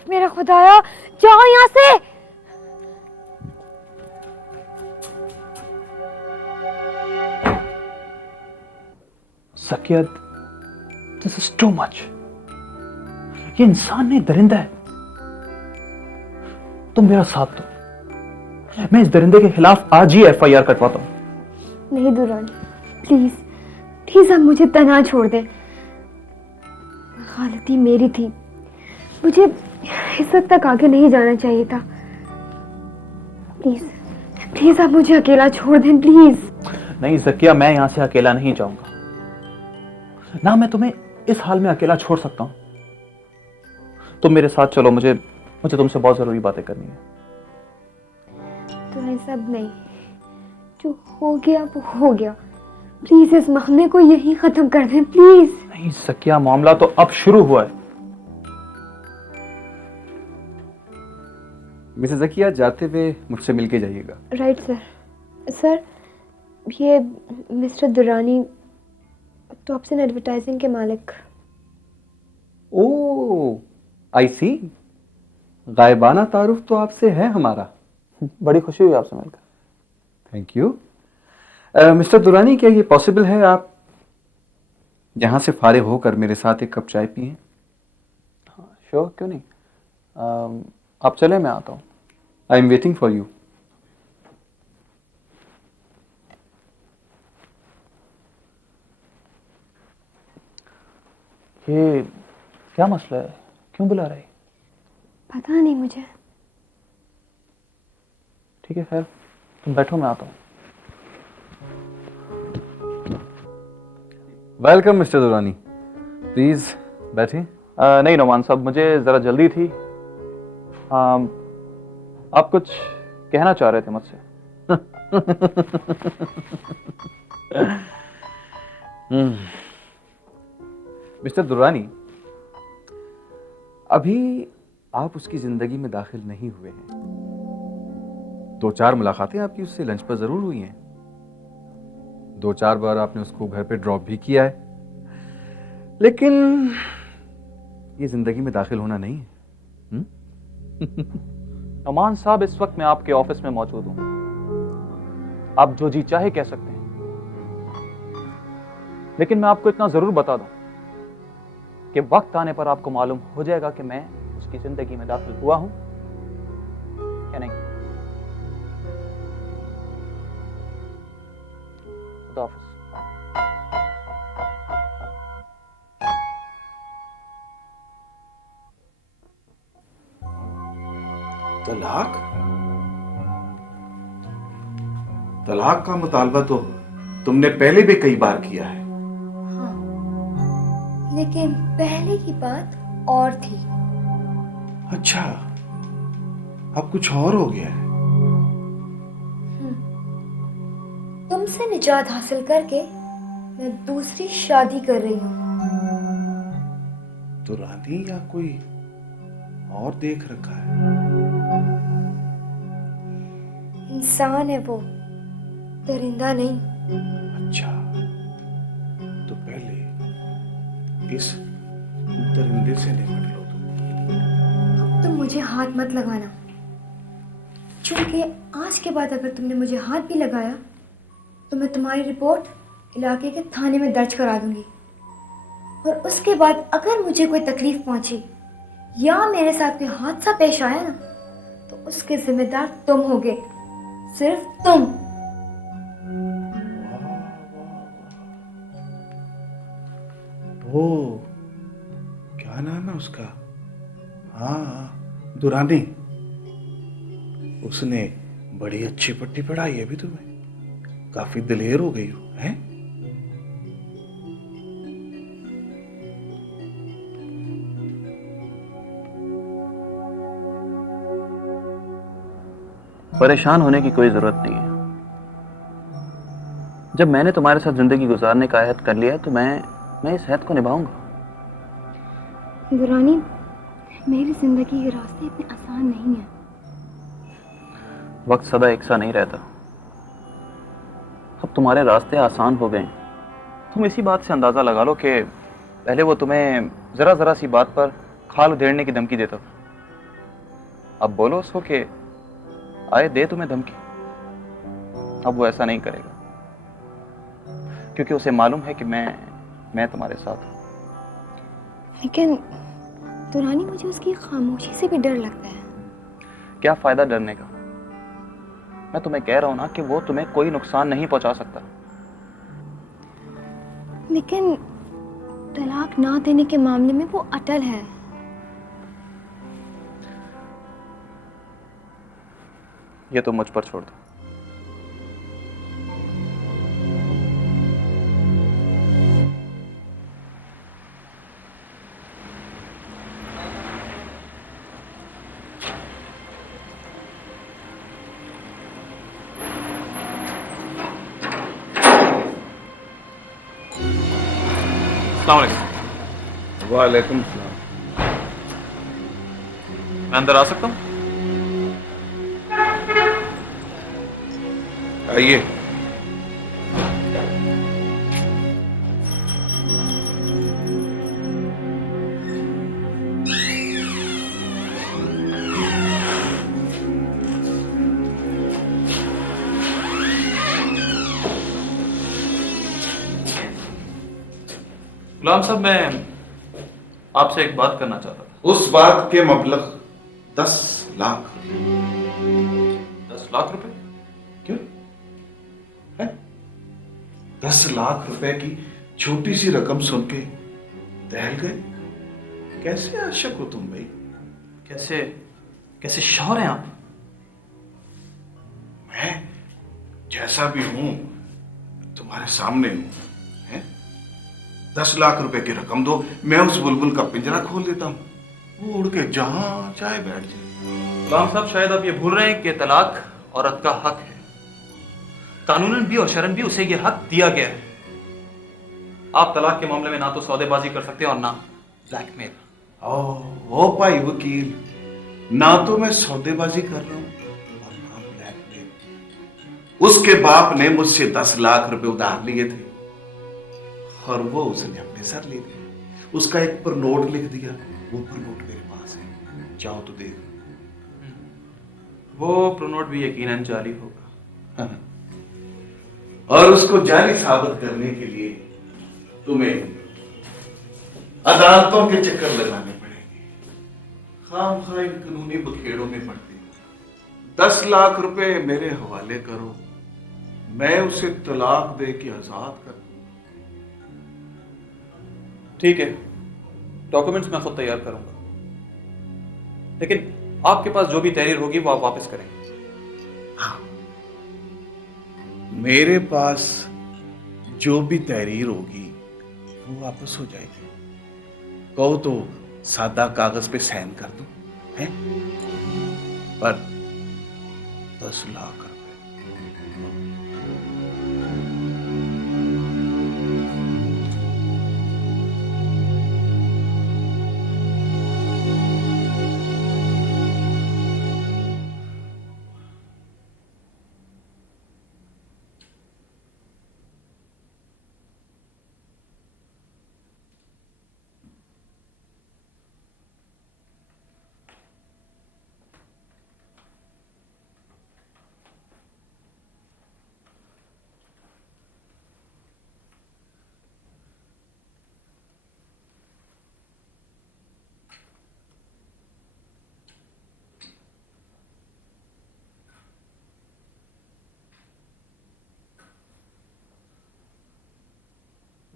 मेरा खुदाया, जाओ यहाँ से। सकियत, दिस इज टू मच। ये इंसान नहीं दरिंदा है। तुम मेरा साथ दो, मैं इस दरिंदे के खिलाफ आज ही FIR कटवाता हूं। नहीं दुरानी, प्लीज आप मुझे तन्हा छोड़ दें। गलती मेरी थी, मुझे इस हद तक आगे नहीं जाना चाहिए था। प्लीज आप मुझे अकेला छोड़ दें, प्लीज। नहीं ज़किया, मैं यहां से अकेला नहीं जाऊंगा ना। मैं तुम्हें इस हाल में अकेला छोड़ सकता हूं। तुम मेरे साथ चलो, मुझे तुमसे बहुत जरूरी बातें करनी है। तो ये सब नहीं, जो हो गया वो हो गया। प्लीज इस मामले को यहीं खत्म कर दें, प्लीज। नहीं ज़किया, मामला तो अब शुरू हुआ है। मिसेस ज़किया, जाते हुए मुझसे मिलके जाइएगा। राइट सर, ये मिस्टर दुरानी टॉप्सन एडवर्टाइजिंग के मालिक। ओह, आई सी। गायबाना तारुफ तो आपसे है हमारा। बड़ी खुशी हुई आपसे मिलकर। Thank you. मिस्टर दुरानी, क्या ये पॉसिबल है आप यहाँ से फारिग होकर मेरे साथ एक कप चाय पिएं? श्योर, क्यों नहीं। आप चले, मैं आता हूँ। I am waiting for you. ये क्या मसला है, क्यों बुला रही? पता नहीं मुझे। ठीक है, खैर तुम बैठो, मैं आता हूँ। वेलकम मिस्टर दुरानी, प्लीज बैठें। नहीं नोमान साहब, मुझे ज़रा जल्दी थी। आप कुछ कहना चाह रहे थे मुझसे। मिस्टर दुरानी, अभी आप उसकी जिंदगी में दाखिल नहीं हुए हैं। 2-4 मुलाकातें आपकी उससे लंच पर जरूर हुई हैं। 2-4 बार आपने उसको घर पे ड्रॉप भी किया है, लेकिन ये जिंदगी में दाखिल होना नहीं है। नोमान साहब, इस वक्त मैं आपके ऑफिस में मौजूद हूं। आप जो जी चाहे कह सकते हैं, लेकिन मैं आपको इतना जरूर बता दूं कि वक्त आने पर आपको मालूम हो जाएगा कि मैं उसकी जिंदगी में दाखिल हुआ हूं या नहीं। खुदा हाफिज। तलाक का मुतालबा तो तुमने पहले भी कई बार किया है। हाँ, लेकिन पहले की बात और थी। अच्छा, अब कुछ और हो गया है। तुमसे निजात हासिल करके मैं दूसरी शादी कर रही हूँ। तो रानी या कोई और देख रखा है? इंसान है वो, दरिंदा नहीं। अच्छा, तो पहले इस दरिंदे से निपट लो तुम। तुम मुझे हाथ मत लगाना, क्योंकि आज के बाद अगर तुमने मुझे हाथ भी लगाया तो मैं तुम्हारी रिपोर्ट इलाके के थाने में दर्ज करा दूंगी। और उसके बाद अगर मुझे कोई तकलीफ पहुंची या मेरे साथ कोई हादसा पेश आया ना, तो उसके जिम्मेदार तुम होगे, सिर्फ तुम। वो क्या नाम है उसका? हाँ, दुरानी। उसने बड़ी अच्छी पट्टी पढ़ाई है भी तुम्हें, काफी दिलेर हो गई हो, हैं? परेशान होने की कोई जरूरत नहीं है। जब मैंने तुम्हारे साथ जिंदगी गुजारने का अहद कर लिया है तो मैं इस अहद को निभाऊंगा। दुरानी, मेरी जिंदगी के रास्ते इतने आसान नहीं है। वक्त सदा एक सा नहीं रहता। अब तुम्हारे रास्ते आसान हो गए। तुम इसी बात से अंदाजा लगा लो कि पहले वो तुम्हें जरा सी बात पर खाल उधेड़ने की धमकी देता था। अब बोलो उसको कि आए दे तुम्हें धमकी। अब वो ऐसा नहीं करेगा, क्योंकि उसे मालूम है कि मैं तुम्हारे साथ हूं। लेकिन दुरानी, मुझे उसकी खामोशी से भी डर लगता है। क्या फायदा डरने का? मैं तुम्हें कह रहा हूं ना कि वो तुम्हें कोई नुकसान नहीं पहुंचा सकता। लेकिन तलाक ना देने के मामले में वो अटल है। ये तो मुझ पर छोड़ दो। वालेकुम सलाम। मैं अंदर आ सकता हूँ? आइए। गुलाम साहब, मैं आपसे एक बात करना चाहता था। उस बात के मबलग 10 लाख। 10 लाख रुपए? क्यों है? 10 लाख रुपए की छोटी सी रकम सुन के दहल गए? कैसे आशिक हो तुम भाई? कैसे शौहर हैं आप? मैं जैसा भी हूं तुम्हारे सामने हूं, हैं? 10 लाख रुपए की रकम दो, मैं उस बुलबुल का पिंजरा खोल देता हूं, वो उड़ के जहां चाहे बैठ जाए। गुलाम साहब, शायद आप ये भूल रहे हैं कि तलाक औरत का हक है। कानूनन भी और शरन भी उसे ये हक दिया गया है। आप तलाक के मामले में ना तो सौदेबाजी कर सकते और ना ब्लैकमेल। ओ भाई वकील, ना तो मैं सौदेबाजी कर रहा हूं और ना ब्लैकमेल। उसके बाप ने मुझसे 10 लाख रुपए उधार लिए थे और वो उसने अपने सर ले लिया। उसका एक पर नोट लिख दिया, वो पर नोट मेरे पास है, चाहो तो देख। वो प्रोनोट भी यकीनन जाली होगा। और उसको जाली साबित करने के लिए तुम्हें अदालतों के चक्कर लगाने पड़ेंगे। खामखा इन कानूनी बखेड़ों में पड़ते। 10 लाख रुपए मेरे हवाले करो, मैं उसे तलाक दे के आजाद कर दूंगा। ठीक है, डॉक्यूमेंट्स मैं खुद तैयार करूंगा, लेकिन आपके पास जो भी तहरीर होगी वो आप वापस करेंगे। हाँ, मेरे पास जो भी तहरीर होगी वो वापस हो जाएगी। कहो तो सादा कागज पे साइन कर दूं, हैं? पर 10 लाख रुपए।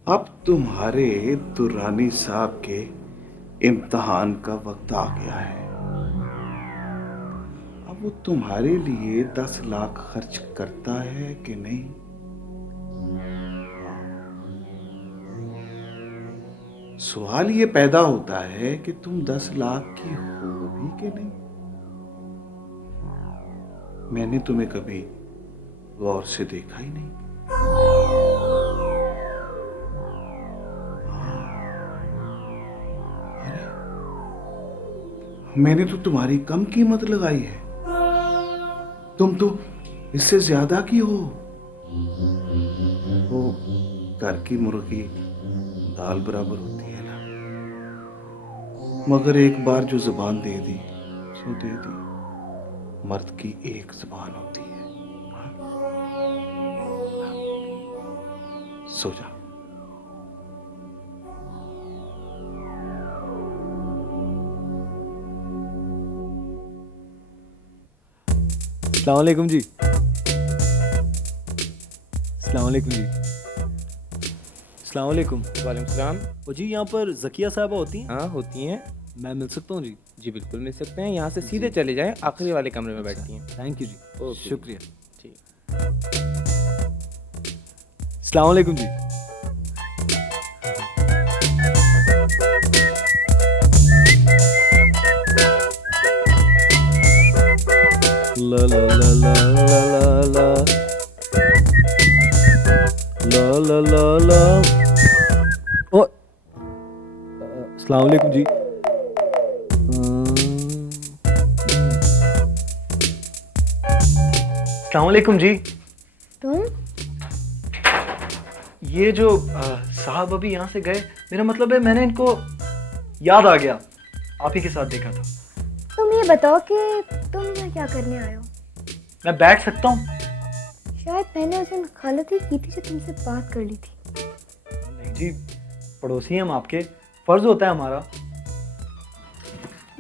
अब तुम्हारे दुरानी साहब के इम्तिहान का वक्त आ गया है। अब वो तुम्हारे लिए 10 लाख खर्च करता है कि नहीं? सवाल ये पैदा होता है कि तुम 10 लाख की हो भी कि नहीं। मैंने तुम्हें कभी गौर से देखा ही नहीं। मैंने तो तुम्हारी कम कीमत लगाई है, तुम तो इससे ज्यादा की हो। वो घर की मुर्गी दाल बराबर होती है ना, मगर एक बार जो जुबान दे दी सो दे दी। मर्द की एक जुबान होती है। सो जा। अस्सलाम वालेकुम जी। अस्सलाम वालेकुम जी। अस्सलाम वालेकुम। वालेकुम सलाम। ओ जी, यहाँ पर ज़किया साहबा होती हैं? हाँ होती हैं। मैं मिल सकता हूँ जी? जी बिल्कुल मिल सकते हैं। यहाँ से सीधे चले जाएं, आखिरी वाले कमरे में बैठती हैं। थैंक यू जी। ओके। शुक्रिया। ठीक। अस्सलाम वालेकुम जी। ला ला ला ला ला ला ला ला ला ला। ओ अस्सलाम वालेकुम जी। अस्सलाम वालेकुम जी। तुम? ये जो साहब अभी यहाँ से गए, मेरा मतलब है मैंने इनको याद आ गया, आप ही के साथ देखा था। तुम ये बताओ कि तुम यहाँ क्या करने आए हो? मैं बैठ सकता हूँ? शायद मैंने उस दिन गलती की थी जो तुमसे बात कर ली थी। नहीं जी, पड़ोसी हैं हम आपके, फर्ज होता है हमारा।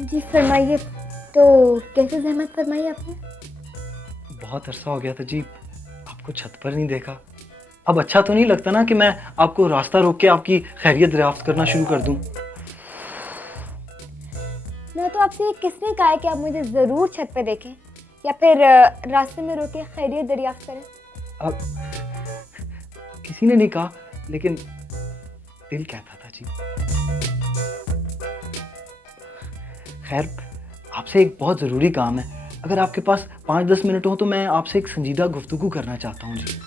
जी फरमाइए, तो कैसे जहमत फरमाई आपने? बहुत अरसा हो गया था जी, आपको छत पर नहीं देखा। अब अच्छा तो नहीं लगता ना कि मैं आपको रास्ता रोक के आपकी खैरियत दरियाफ्त करना शुरू कर दूं। ना तो आपसे ये किसने कहा है कि आप मुझे ज़रूर छत पे देखें या फिर रास्ते में रोक के खैरियत दरियाफ्त करें? अब किसी ने नहीं कहा, लेकिन दिल कहता था जी। खैर, आपसे एक बहुत ज़रूरी काम है। अगर आपके पास 5-10 मिनट हो तो मैं आपसे एक संजीदा गुफ्तगू करना चाहता हूँ जी।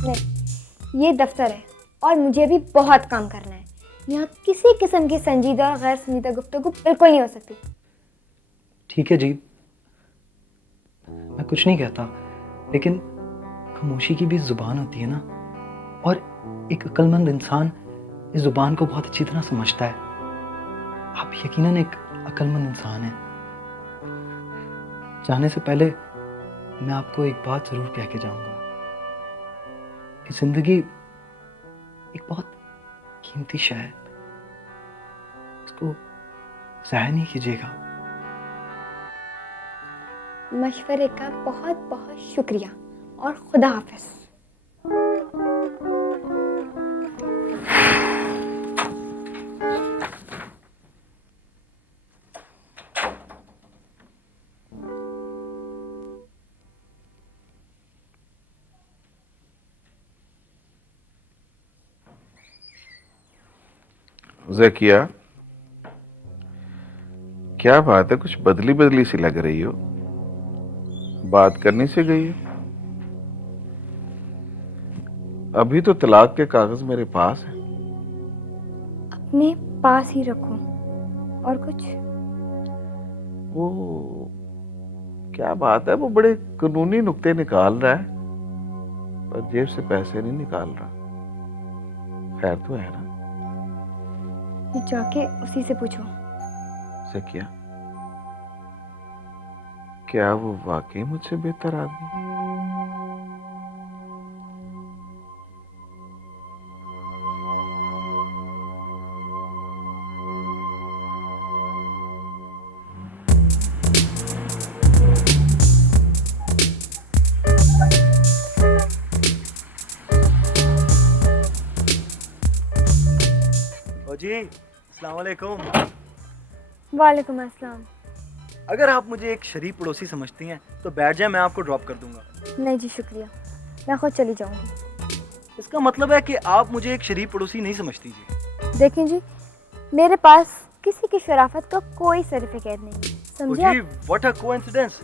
नहीं, ये दफ्तर है और मुझे भी बहुत काम करना है। यहाँ किसी किस्म की संजीदा गैर संजीदा गुफ्तगू बिल्कुल नहीं हो सकती। ठीक है जी, मैं कुछ नहीं कहता, लेकिन खामोशी की भी ज़ुबान होती है ना, और एक अक्लमंद इंसान इस ज़ुबान को बहुत अच्छी तरह समझता है। आप यकीनन एक अक्लमंद इंसान हैं। जाने से पहले मैं आपको एक बात ज़रूर कह के जाऊंगा कि ज़िंदगी एक बहुत कीमती शय है, इसको ज़ाया नहीं कीजिएगा। मशवरे का बहुत बहुत शुक्रिया और खुदा हाफिज। ज़किया, क्या बात है, कुछ बदली बदली सी लग रही हो। बात करने से गई हो? अभी तो तलाक के कागज मेरे पास है। अपने पास ही रखो। और कुछ? वो क्या बात है, वो बड़े कानूनी नुक्ते निकाल रहा है पर जेब से पैसे नहीं निकाल रहा। खैर तो है ना? ये जाके उसी से पूछो। से क्या वो वाकई मुझसे बेहतर आदमी है? ओ जी, अस्सलाम वालेकुम। वालेकुम अस्सलाम। अगर आप मुझे एक शरीफ पड़ोसी समझती हैं तो बैठ जाए, मैं आपको ड्रॉप कर दूंगा। नहीं जी शुक्रिया, मैं खुद चली जाऊंगी। इसका मतलब है कि आप मुझे एक शरीफ पड़ोसी नहीं समझती जी। देखें जी, मेरे पास किसी की शराफत का कोई सर्टिफिकेट नहीं है, ओ समझे जी, आप? What a coincidence.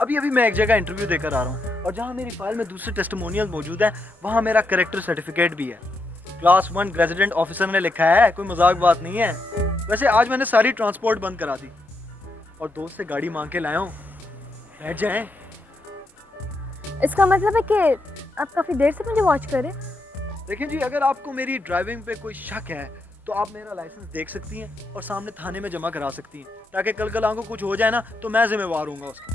अभी मैं एक जगह इंटरव्यू देकर आ रहा हूँ और जहाँ मेरी फाइल में दूसरे टेस्टिमोनियल मौजूद हैं, वहाँ मेरा कैरेक्टर सर्टिफिकेट भी है। क्लास 1 ग्रेजुएट ऑफिसर ने लिखा है, कोई मजाक बात नहीं है। वैसे आज मैंने सारी ट्रांसपोर्ट बंद करा दी और दोस्त से गाड़ी मांग के लाया हूँ। बैठ जाएं। इसका मतलब है कि आप काफी देर से मुझे वॉच कर रहे हैं। देखें जी, अगर आपको मेरी ड्राइविंग पे कोई शक है तो आप मेरा लाइसेंस देख सकती हैं और सामने थाने में जमा करा सकती हैं, ताकि कल को कुछ हो जाए ना तो मैं जिम्मेवार हूँगा उसका।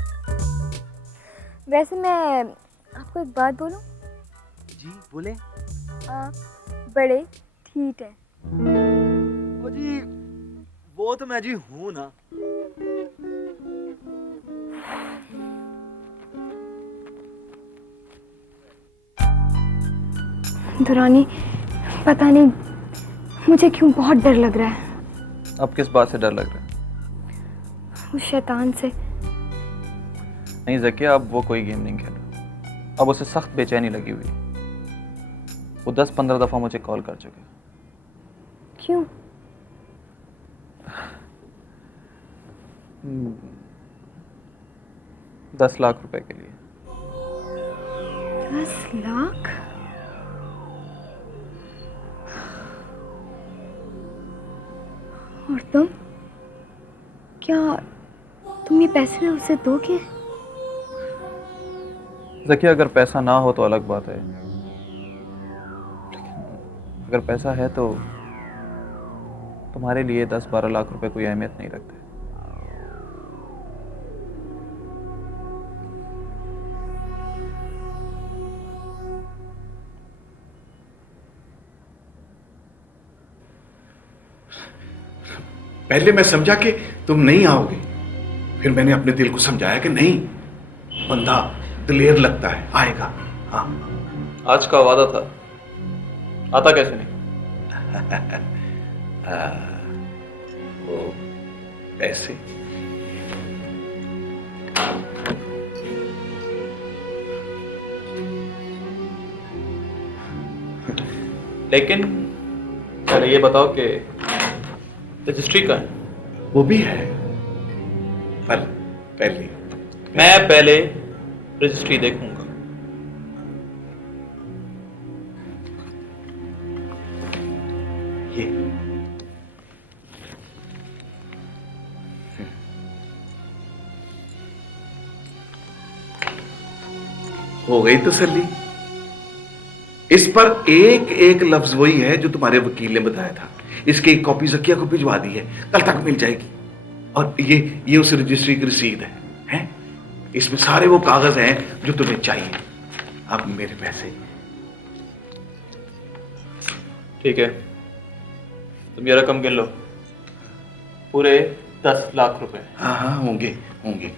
वैसे मैं आपको एक बात बोलूं? जी बोले। आप बड़े ठीक हैं। ओ जी, वो तो मैं जी हूँ ना। दुरानी, पता नहीं मुझे क्यों बहुत डर लग रहा है। अब किस बात से डर लग रहा है? उस शैतान से। नहीं ज़किया, अब वो कोई गेम नहीं खेल रहा। अब उसे सख्त बेचैनी लगी हुई है। वो 10-15 दफ़ा मुझे कॉल कर चुके। क्यों? 10 लाख रुपए के लिए। 10 लाख? और क्या तुम ये पैसे उसे दोगे? ज़किया, अगर पैसा ना हो तो अलग बात है, अगर पैसा है तो तुम्हारे लिए 10-12 लाख रुपए कोई अहमियत नहीं रखते। पहले मैं समझा कि तुम नहीं आओगे, फिर मैंने अपने दिल को समझाया कि नहीं, बंदा दिलेर लगता है, आएगा। हाँ, आज का वादा था, आता कैसे नहीं? वो पैसे। लेकिन पहले ये बताओ कि रजिस्ट्री का है? वो भी है, पर पहले मैं पहले रजिस्ट्री देखूंगा। ये हो गई तसल्ली। इस पर एक एक लफ्ज वही है जो तुम्हारे वकील ने बताया था। इसकी एक कॉपी ज़किया को भिजवा दी है, कल तक मिल जाएगी। और ये उस रजिस्ट्री की रसीद है? इसमें सारे वो कागज हैं जो तुम्हें चाहिए। अब मेरे पैसे। ठीक है, तुम ये रकम गिन लो, पूरे 10 लाख रुपए। हाँ हाँ, होंगे होंगे।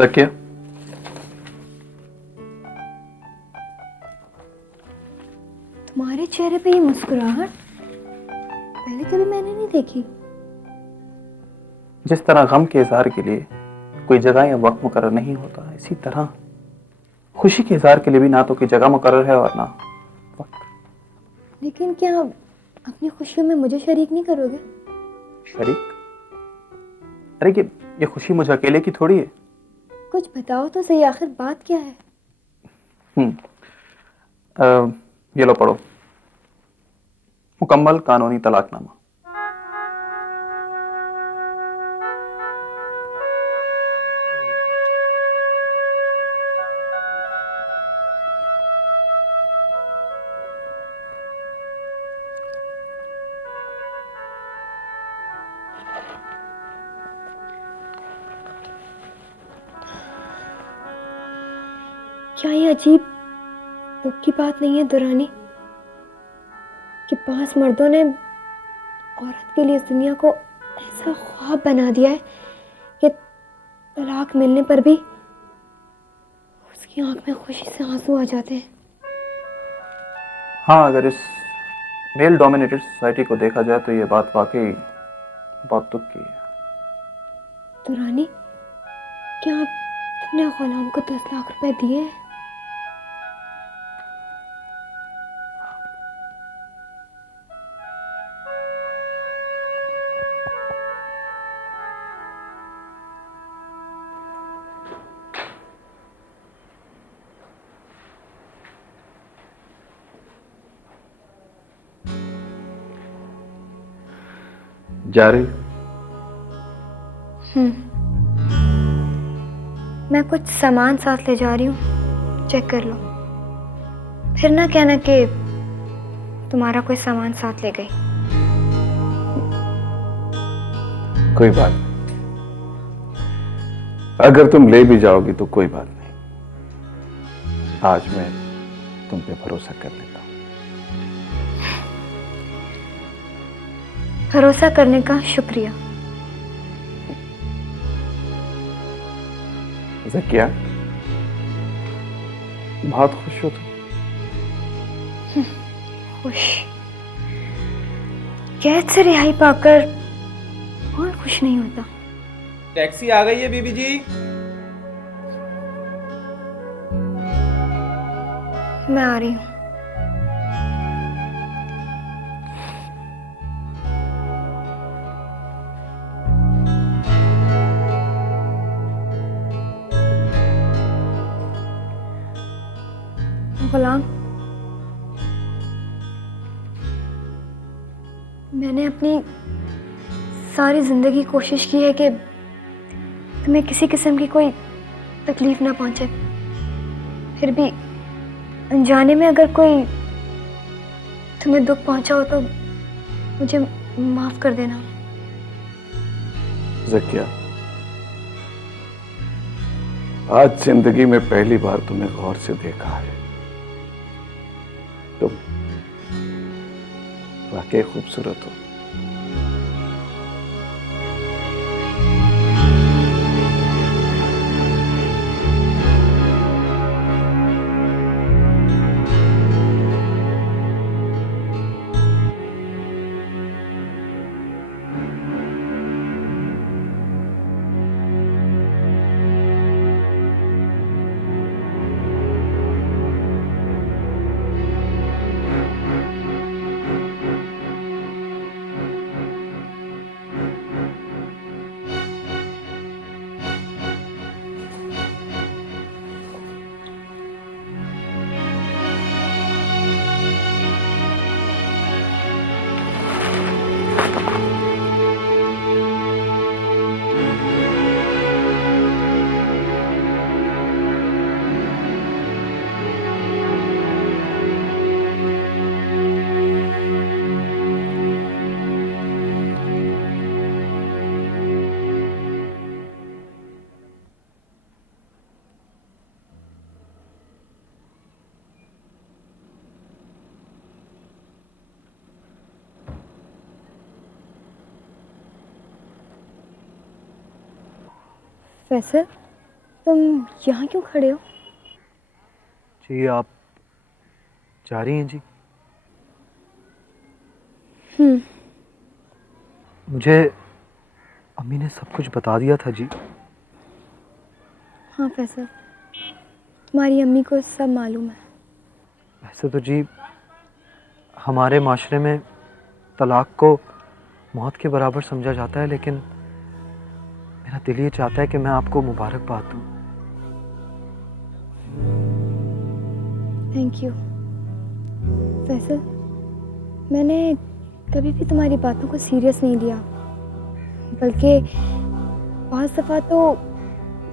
जकिया, तुम्हारे चेहरे पे ये मुस्कुराहट पहले कभी मैंने नहीं देखी। जिस तरह गम के इजहार के लिए कोई जगह या वक्त मुकर्रर नहीं होता, इसी तरह खुशी के इजहार के लिए भी ना तो कोई जगह मुकर्रर है और ना वक्त। लेकिन क्या आप अपनी खुशियों में मुझे शरीक नहीं करोगे? शरीक? अरे ये खुशी मुझे अकेले की थोड़ी है। कुछ बताओ तो सही, आखिर बात क्या है? ये लो पढ़ो, मुकम्मल कानूनी तलाकनामा। क्या ये अजीब दुख की बात नहीं है दुरानी कि 5 मर्दों ने औरत के लिए इस दुनिया को ऐसा ख्वाब बना दिया है कि तलाक मिलने पर भी उसकी आंख में खुशी से आंसू आ जाते हैं। हाँ, अगर इस मेल डोमिनेटेड सोसाइटी को देखा जाए तो ये बात वाकई बहुत दुख की है। दुरानी, क्या तुमने गुलाम को 10 लाख रुपए दिए हैं? जा रही? मैं कुछ सामान साथ ले जा रही हूँ, चेक कर लो, फिर ना कहना कि तुम्हारा कोई सामान साथ ले गई। कोई बात नहीं, अगर तुम ले भी जाओगी तो कोई बात नहीं। आज मैं तुम पे भरोसा कर लेता हूँ। भरोसा करने का शुक्रिया। ज़किया, बहुत खुश हो तुम? खुश? कैद से रिहाई पाकर कौन खुश नहीं होता। टैक्सी आ गई है बीबी जी। मैं आ रही हूँ। गुलाम, मैंने अपनी सारी जिंदगी कोशिश की है कि तुम्हें किसी किस्म की कोई तकलीफ ना पहुंचे, फिर भी अनजाने में अगर कोई तुम्हें दुख पहुंचा हो तो मुझे माफ कर देना। ज़किया, आज जिंदगी में पहली बार तुम्हें गौर से देखा है। तुम वाकई खूबसूरत हो। फैसल, तुम यहाँ क्यों खड़े हो? जी आप जा रही हैं जी? मुझे अम्मी ने सब कुछ बता दिया था जी। हाँ फैसल, तुम्हारी अम्मी को सब मालूम है। वैसे तो जी हमारे माशरे में तलाक को मौत के बराबर समझा जाता है, लेकिन मेरा दिल ये चाहता है कि मैं आपको मुबारकबाद दूं। थैंक यू फैसल, मैंने कभी भी तुम्हारी बातों को सीरियस नहीं लिया, बल्कि बहुत दफ़ा तो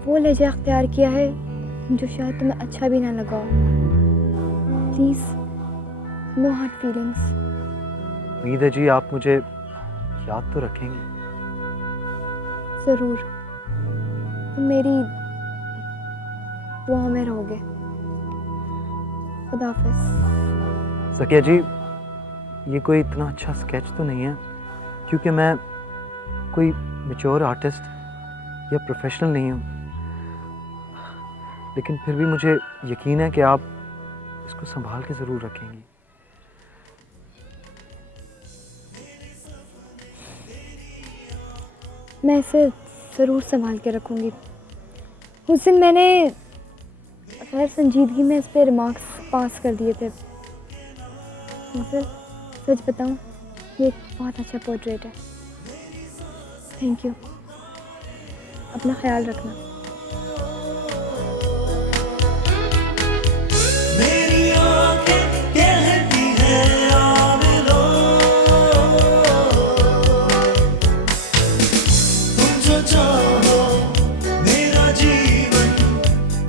वो लहजा अख्तियार किया है जो शायद तुम्हें अच्छा भी ना लगा हो। Please, no hard feelings. उम्मीद है जी आप मुझे याद तो रखेंगे। ज़रूर, तुम मेरी दुआ में रहोगे। खुदा हाफ़िज़। सकिया जी, ये कोई इतना अच्छा स्केच तो नहीं है, क्योंकि मैं कोई मैच्योर आर्टिस्ट या प्रोफेशनल नहीं हूँ, लेकिन फिर भी मुझे यकीन है कि आप इसको संभाल के ज़रूर रखेंगी। मैं इसे ज़रूर संभाल के रखूँगी। उस दिन मैंने गैर संजीदगी में इस पे रिमार्क्स पास कर दिए थे। फिर सच बताऊँ, ये एक बहुत अच्छा पोर्ट्रेट है। Thank you. अपना ख्याल रखना। मेरी आंखें कहती हैं आ मिलो, तुम जो चाहो मेरा जीवन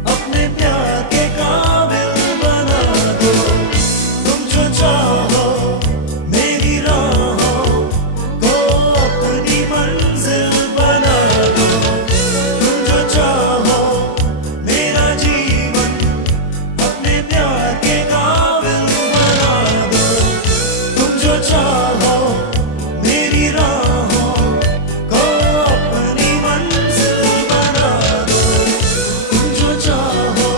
अपने प्यार के काबिल बना दो, तुम जो चाहो मेरी राहों को अपनी मंजिल बना दो, तुम जो चाहो मेरा जीवन अपने प्यार के काबिल बना दो, तुम जो चाहो मेरी राहों को अपनी मंजिल बना दो, तुम जो चाहो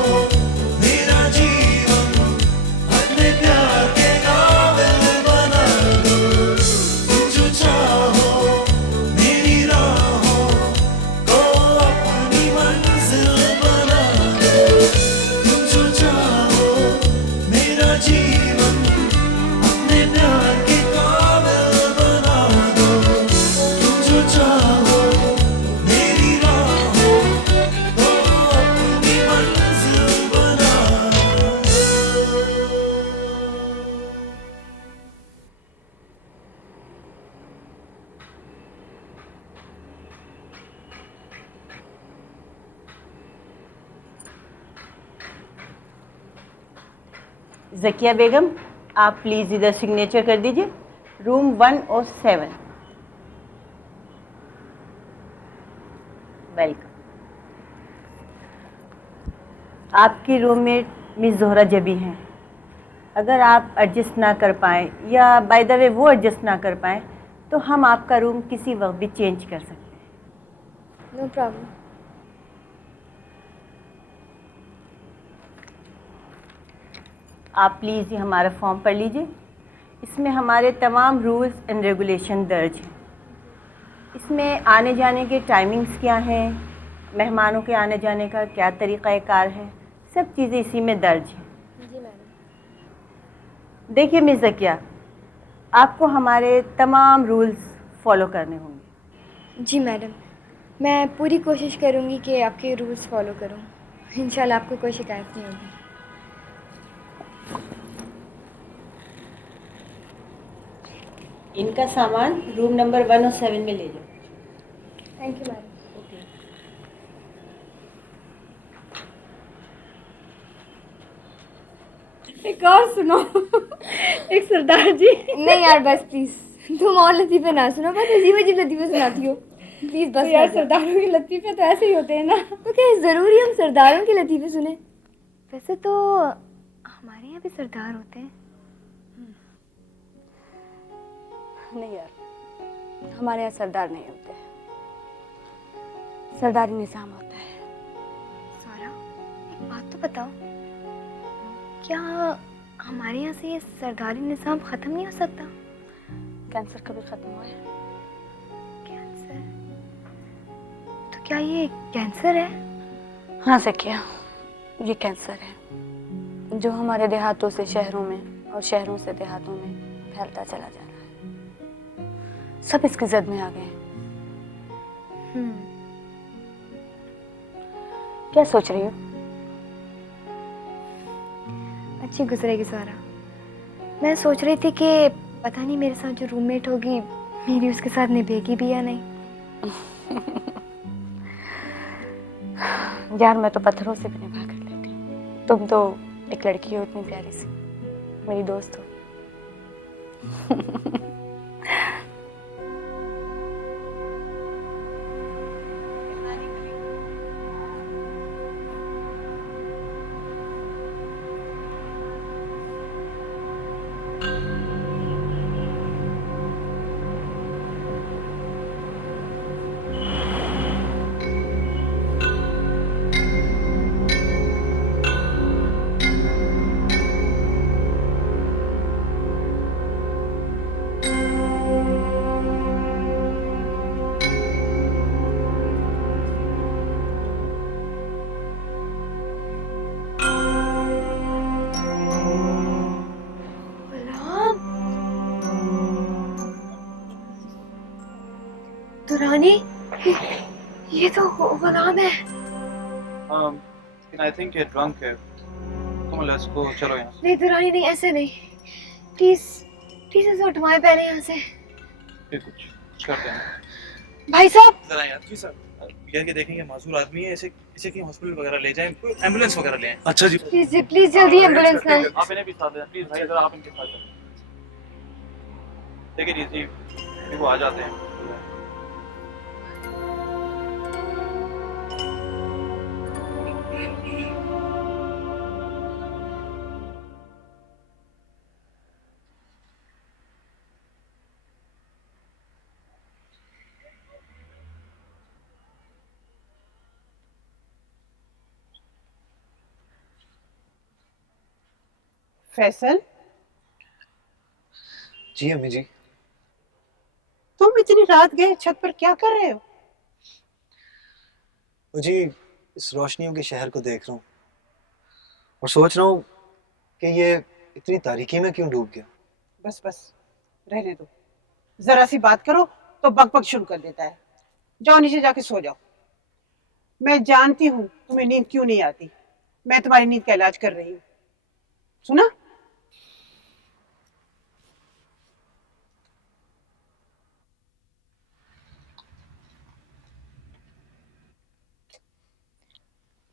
मेरा जीवन अपने प्यार के काबिल बना दो, तुम जो चाहो मेरी राहों को अपनी मंजिल बना दो, तुम जो चाहो मेरा जीवन अपने प्यार के काबिल बना दो, तुम जो चाहो मेरी राहों को अपनी मंजिल बना दो। ज़किया बेगम, आप प्लीज़ इधर सिग्नेचर कर दीजिए, रूम 107। वेलकम। आपकी रूममेट मिस ज़ोहरा जबी हैं। अगर आप एडजस्ट ना कर पाएँ या बाय द वे वो एडजस्ट ना कर पाएँ तो हम आपका रूम किसी वक्त भी चेंज कर सकते हैं। No problem. आप प्लीज़ ये हमारा फॉर्म पढ़ लीजिए। इसमें हमारे तमाम रूल्स एंड रेगुलेशन दर्ज हैं। इसमें आने जाने के टाइमिंग्स क्या हैं, मेहमानों के आने जाने का क्या तरीक़ाकार है, सब चीज़ें इसी में दर्ज हैं। जी मैडम। देखिए मिस ज़किया, आपको हमारे तमाम रूल्स फॉलो करने होंगे। जी मैडम, मैं पूरी कोशिश करूँगी कि आपके रूल्स फॉलो करूँ। इंशाल्लाह आपको कोई शिकायत नहीं होगी। इनका सामान रूम नंबर 107 में ले जाओ। Thank you madam. एक और सुनो। एक सरदार जी। नहीं यार बस प्लीज़, तुम और लतीफ़े ना सुनो, बस अजीब अजीब लतीफ़े सुनाती हो। प्लीज़ बस यार कर दो। सरदारों के लतीफ़े तो ऐसे ही होते हैं ना। तो क्या ज़रूरी हम सरदारों के लतीफ़े सुने? वैसे तो हमारे यहाँ भी सरदार होते हैं। नहीं यार, हमारे यहाँ सरदार नहीं होते, सरदारी निज़ाम होता है। बात तो बताओ, क्या हमारे यहाँ से ये सरदारी निज़ाम ख़त्म नहीं हो सकता? कैंसर कभी ख़त्म हुआ है? कैंसर? तो क्या ये कैंसर है? हाँ ज़किया, ये कैंसर है जो हमारे देहातों से शहरों में और शहरों से देहातों में फैलता चला जा रहा है। सब इसकी जद में आ गए हैं। क्या सोच रही हो? अच्छी गुजरेगी सारा। मैं सोच रही थी कि पता नहीं मेरे साथ जो रूममेट होगी मेरी उसके साथ निभेगी भी या नहीं। यार मैं तो पत्थरों से भी निभा कर लेती। तुम तो एक लड़की हो इतनी प्यारी सी, मेरी दोस्त हो। दुरानी, ये तो गुलाम है। आई थिंक ये ड्रंक है। तुम लेट्स गो, चलो यहाँ से। नहीं दुरानी नहीं, ऐसे नहीं, प्लीज प्लीज इसे उठवाए पहले यहाँ से। फिर कुछ करते हैं। भाई साहब जरा यार। जी सर। यार ये देखेंगे मासूर आदमी है, इसे कहीं हॉस्पिटल वगैरह ले जाएं, एम्बुलेंस वगैरह ले आएं। अच्छा जी। प्लीज जल्दी एम्बुलेंस लाएं। आप इन्हें भी साथ दें प्लीज भाई, जरा आप इनके साथ जाएं। देखिए जी, वो आ जाते हैं। फैसल, जी अम्मी जी। तुम इतनी रात गए छत पर क्या कर रहे हो? जी इस रोशनियों के शहर को देख रहा हूँ और सोच रहा हूँ कि ये इतनी तारीकी में क्यों डूब गया। बस बस रहने दो, जरा सी बात करो तो बकबक शुरू कर देता है। जाओ नीचे जाके सो जाओ। मैं जानती हूँ तुम्हें नींद क्यों नहीं आती। मैं तुम्हारी नींद का इलाज कर रही हूँ, सुना?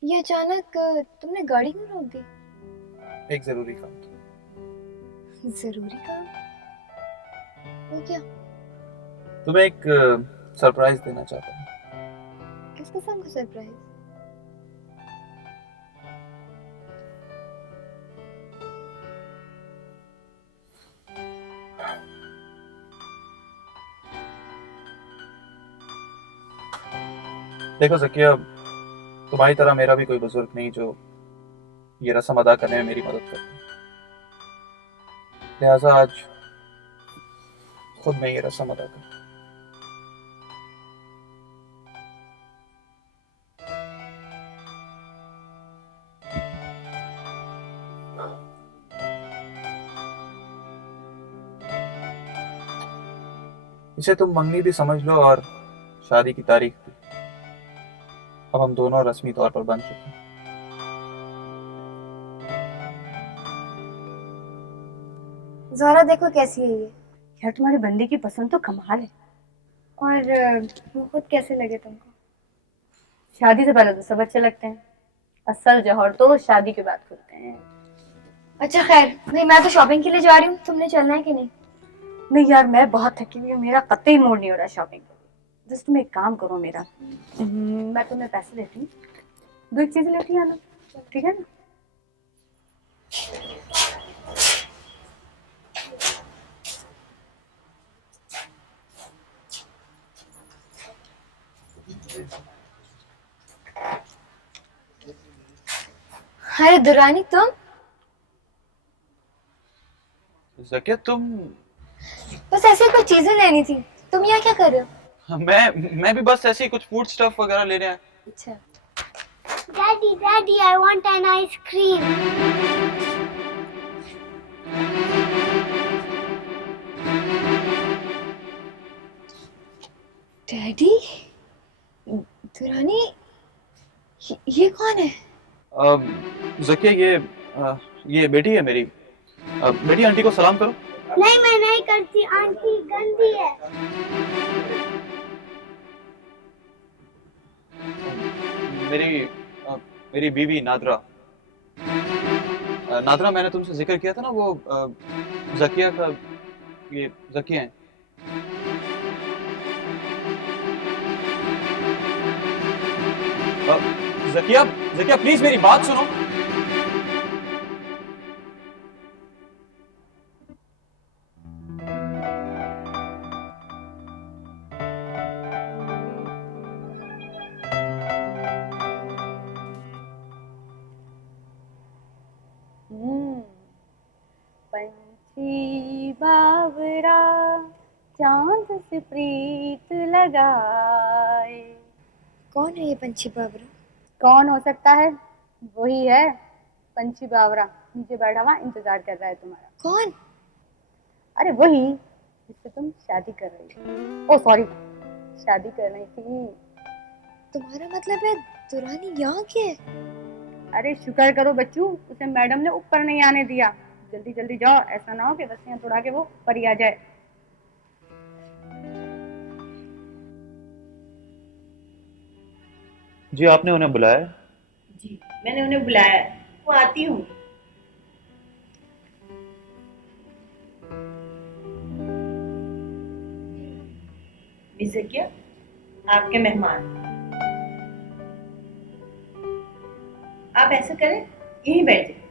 ये अचानक तुमने गाड़ी क्यों रोक दी? एक जरूरी काम था। जरूरी काम? वो क्या? तुम्हें एक सरप्राइज देना चाहता हूँ। किस किस्म का सरप्राइज? देखो ज़किया, तुम्हारी तरह मेरा भी कोई बुजुर्ग नहीं जो ये रस्म अदा करने में मेरी मदद करे। लिहाजा आज खुद मैं ये रस्म अदा कर। इसे तुम मंगनी भी समझ लो और शादी की तारीख भी। अब हम दोनों रस्मी तौर पर बन चुके हैं। ज़ारा देखो कैसी है ये। यार तुम्हारी बंदी की पसंद तो कमाल है। और वो खुद कैसे लगे तुमको? शादी से पहले तो सब अच्छे लगते हैं, असल जौहर तो शादी के बाद खुलते हैं। अच्छा खैर, नहीं मैं तो शॉपिंग के लिए जा रही हूँ, तुमने चलना है कि नहीं? नहीं यार मैं बहुत थकी हुई हूँ, मेरा कतई मूड नहीं हो रहा शॉपिंग का। बस तुम एक काम करो मेरा, मैं तुम्हें पैसे देती हूँ, 2 चीजें लेती आना, ठीक है ना? अरे दुरानी तुम जकिया तुम बस ऐसे कुछ चीजें लेनी थी। तुम यहाँ क्या कर रहे हो? मैं भी बस ऐसे ही कुछ फूड स्टफ वगैरह लेने आया। अच्छा। Daddy, Daddy, I want an ice cream. Daddy, Durrani, ये कौन है? जकिया ये बेटी है मेरी। बेटी आंटी को सलाम करो। नहीं, मैं नहीं करती, आंटी गंदी है। मेरी बीवी नादरा। नादरा, मैंने तुमसे जिक्र किया था ना, वो जकिया का, ये जकिया है। जकिया, जकिया प्लीज मेरी बात सुनो। पंछी बावरा चांद से प्रीत लगाए। कौन है ये पंछी बावरा? कौन हो सकता है? वही है पंछी बावरा, नीचे बैठा हुआ इंतजार कर रहा है तुम्हारा। कौन? अरे वही जिससे तुम शादी कर रही थी। ओ सॉरी, शादी कर रही थी। तुम्हारा मतलब है दुरानी यहाँ की है? अरे शुक्र करो बच्चू, उसे मैडम ने ऊपर नहीं आने दिया। जल्दी जल्दी जाओ, ऐसा ना हो कि रस्सियां तोड़ा के वो ऊपर ही आ जाए। जी, आपने उन्हें बुलाया? जी, मैंने उन्हें बुलाया, वो आती हूँ। मिस जकिया, आपके मेहमान। आप ऐसा करें, यहीं बैठ जाइए।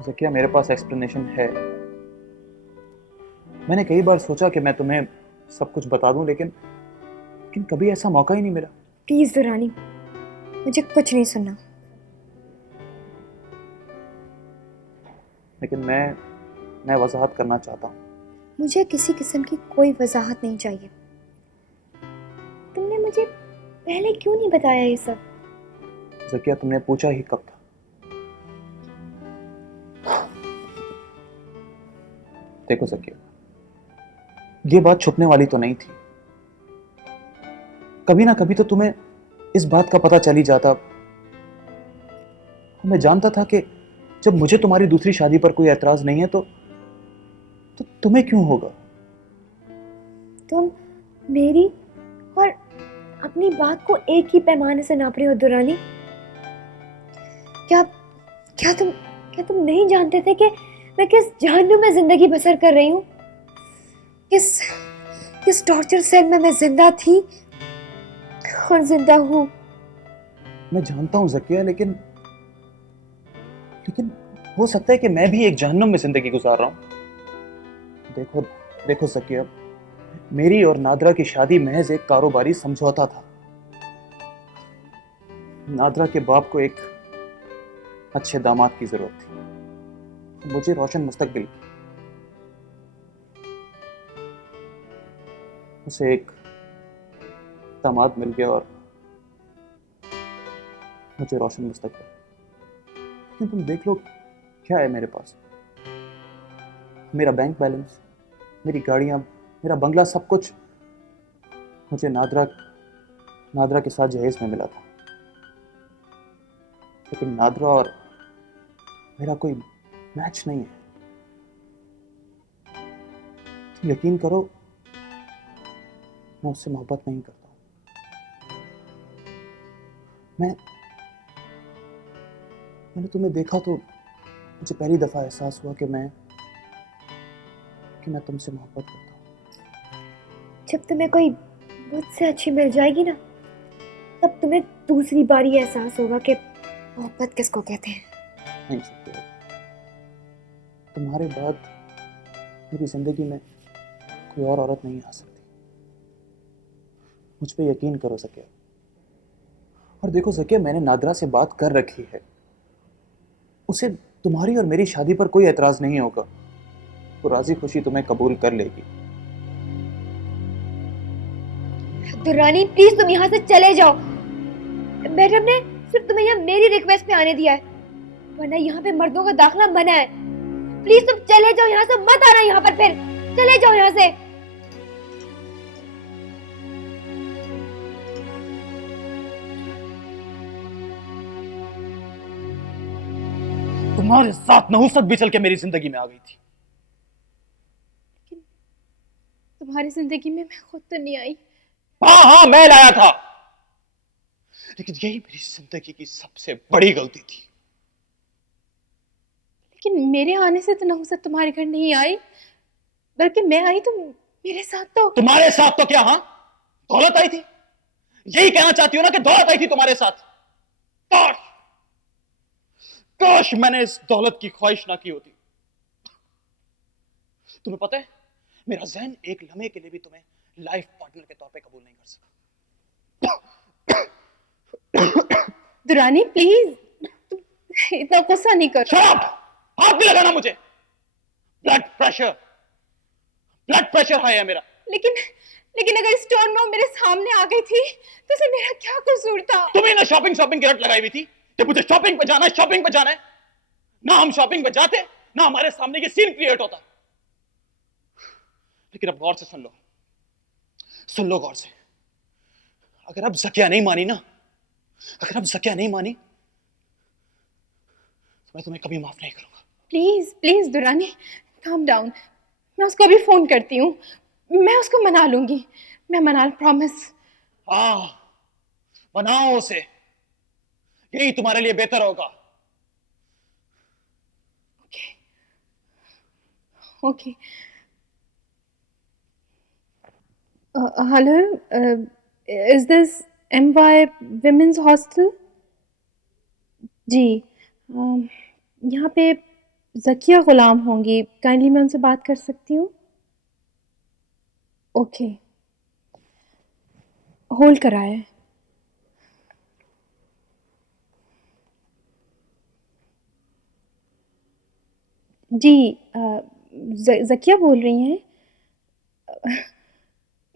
जकिया, मेरे पास एक्सप्लेनेशन है। मैंने कई बार सोचा कि मैं तुम्हें सब कुछ बता दूं, लेकिन कभी ऐसा मौका ही नहीं मिला। प्लीज दुरानी, मुझे कुछ नहीं सुनना। लेकिन मैं वजाहत करना चाहता हूँ। मुझे किसी किस्म की कोई वजाहत नहीं चाहिए। तुमने मुझे पहले क्यों नहीं बताया ये सब? जकिया, तुमने पूछा ही कब था? देखो जकिया, ये बात छुपने वाली तो नहीं थी। कभी ना कभी तो तुम्हें इस बात का पता चल ही जाता। मैं जानता था कि जब मुझे तुम्हारी दूसरी शादी पर कोई एतराज नहीं है तो तुम्हें क्यों होगा? तुम मेरी और अपनी बात को एक ही पैमाने से नाप रहे हो दुरानी। क्या तुम नहीं जानते थे कि मैं किस जहन्नुम में जिंदगी बसर कर रही हूँ? किस टॉर्चर सेल में मैं जिंदा थी और जिंदा हूँ। मैं जानता हूँ जकिया, लेकिन हो सकता है कि मैं भी एक जहन्नुम में जिंदगी गुजार रहा हूँ। देखो जकिया, मेरी और नादरा की शादी महज एक कारोबारी समझौता था। नादरा के बाप को एक अच्छे दामाद की जरूरत थी, मुझे रोशन मुस्तकबिल। उसे एक दामाद मिल गया और मुझे रोशन मुस्तकबिल। लेकिन तुम देख लो क्या है मेरे पास। मेरा बैंक बैलेंस, मेरी गाड़ियां, मेरा बंगला, सब कुछ मुझे नादरा के साथ जहेज में मिला था। लेकिन नादरा और मेरा कोई मैच नहीं है। तुम यकीन करो, मैं उससे मोहब्बत नहीं करता। मैंने तुम्हें देखा तो मुझे पहली दफा एहसास हुआ कि मैं तुमसे मोहब्बत करता हूँ। जब तुम्हें कोई मुझसे अच्छी मिल जाएगी ना, तब तुम्हें दूसरी बारी एहसास होगा कि मोहब्बत किसको कहते हैं। नहीं सकते। तुम्हारे बाद मेरी जिंदगी में कोई और औरत नहीं आ सकती। मुझ पे यकीन करो सकिया। और देखो सकिया, मैंने नादरा से बात कर रखी है, उसे तुम्हारी और मेरी शादी पर कोई एतराज नहीं होगा। वो राजी खुशी तुम्हें कबूल कर लेगी। दुरानी प्लीज तुम यहाँ से चले जाओ। मैडम ने सिर्फ तुम्हें यहाँ मेरी रिक्वेस्ट पे आने दिया है, वरना यहाँ पे मर्दों का दाखिला मना है। प्लीज तुम चले जाओ यहाँ से, मत आना यहाँ पर फिर। चले जाओ यहाँ से। तुम्हारे साथ नहुसत भी चल के मेरी जिंदगी में आ गई थी। तुम्हारी जिंदगी में मैं खुद तो नहीं आई। हाँ, मैं लाया था, लेकिन यही मेरी जिंदगी की सबसे बड़ी गलती थी। लेकिन मेरे आने से तो नहुसत तुम्हारे घर नहीं आई, बल्कि मैं आई तो मेरे साथ तो। तुम्हारे साथ तो क्या? हाँ, दौलत आई थी। यही कहना चाहती हो ना कि दौलत आई थी तुम्हारे साथ? काश मैंने इस दौलत की ख्वाहिश ना की होती। तुम्हें पता है, मेरा ज़हन एक लम्हे के लिए भी तुम्हें लाइफ पार्टनर के तौर पे कबूल नहीं कर सका। दुरानी प्लीज, इतना गुस्सा नहीं करो। हाथ भी लगाना मुझे। ब्लड प्रेशर हाई है मेरा। लेकिन अगर स्टोर में वो मेरे सामने आ गई थी तो उसे मेरा क्या कसूर था? तुम्हें ना शॉपिंग की रट लगाई हुई थी कि मुझे शॉपिंग पे जाना है। ना हम शॉपिंग पे जाते, ना हमारे सामने ये सीन क्रिएट होता। लेकिन अब गौर से सुन लो गौर से। अगर अब ज़किया नहीं मानी तो मैं तुम्हें कभी माफ नहीं करूंगा। Please Durrani, calm down. मैं उसको अभी फोन करती हूँ, मैं उसको मना लूंगी। मैं प्रॉमिस। हाँ, मनाओ उसे, यही तुम्हारे लिए बेहतर होगा। Okay. Hello, is this MY women's hostel? जी, यहाँ पे ज़किया गुलाम होंगी, काइंडली मैं उनसे बात कर सकती हूँ? ओके, होल्ड कराया है। जी, ज़किया बोल रही हैं?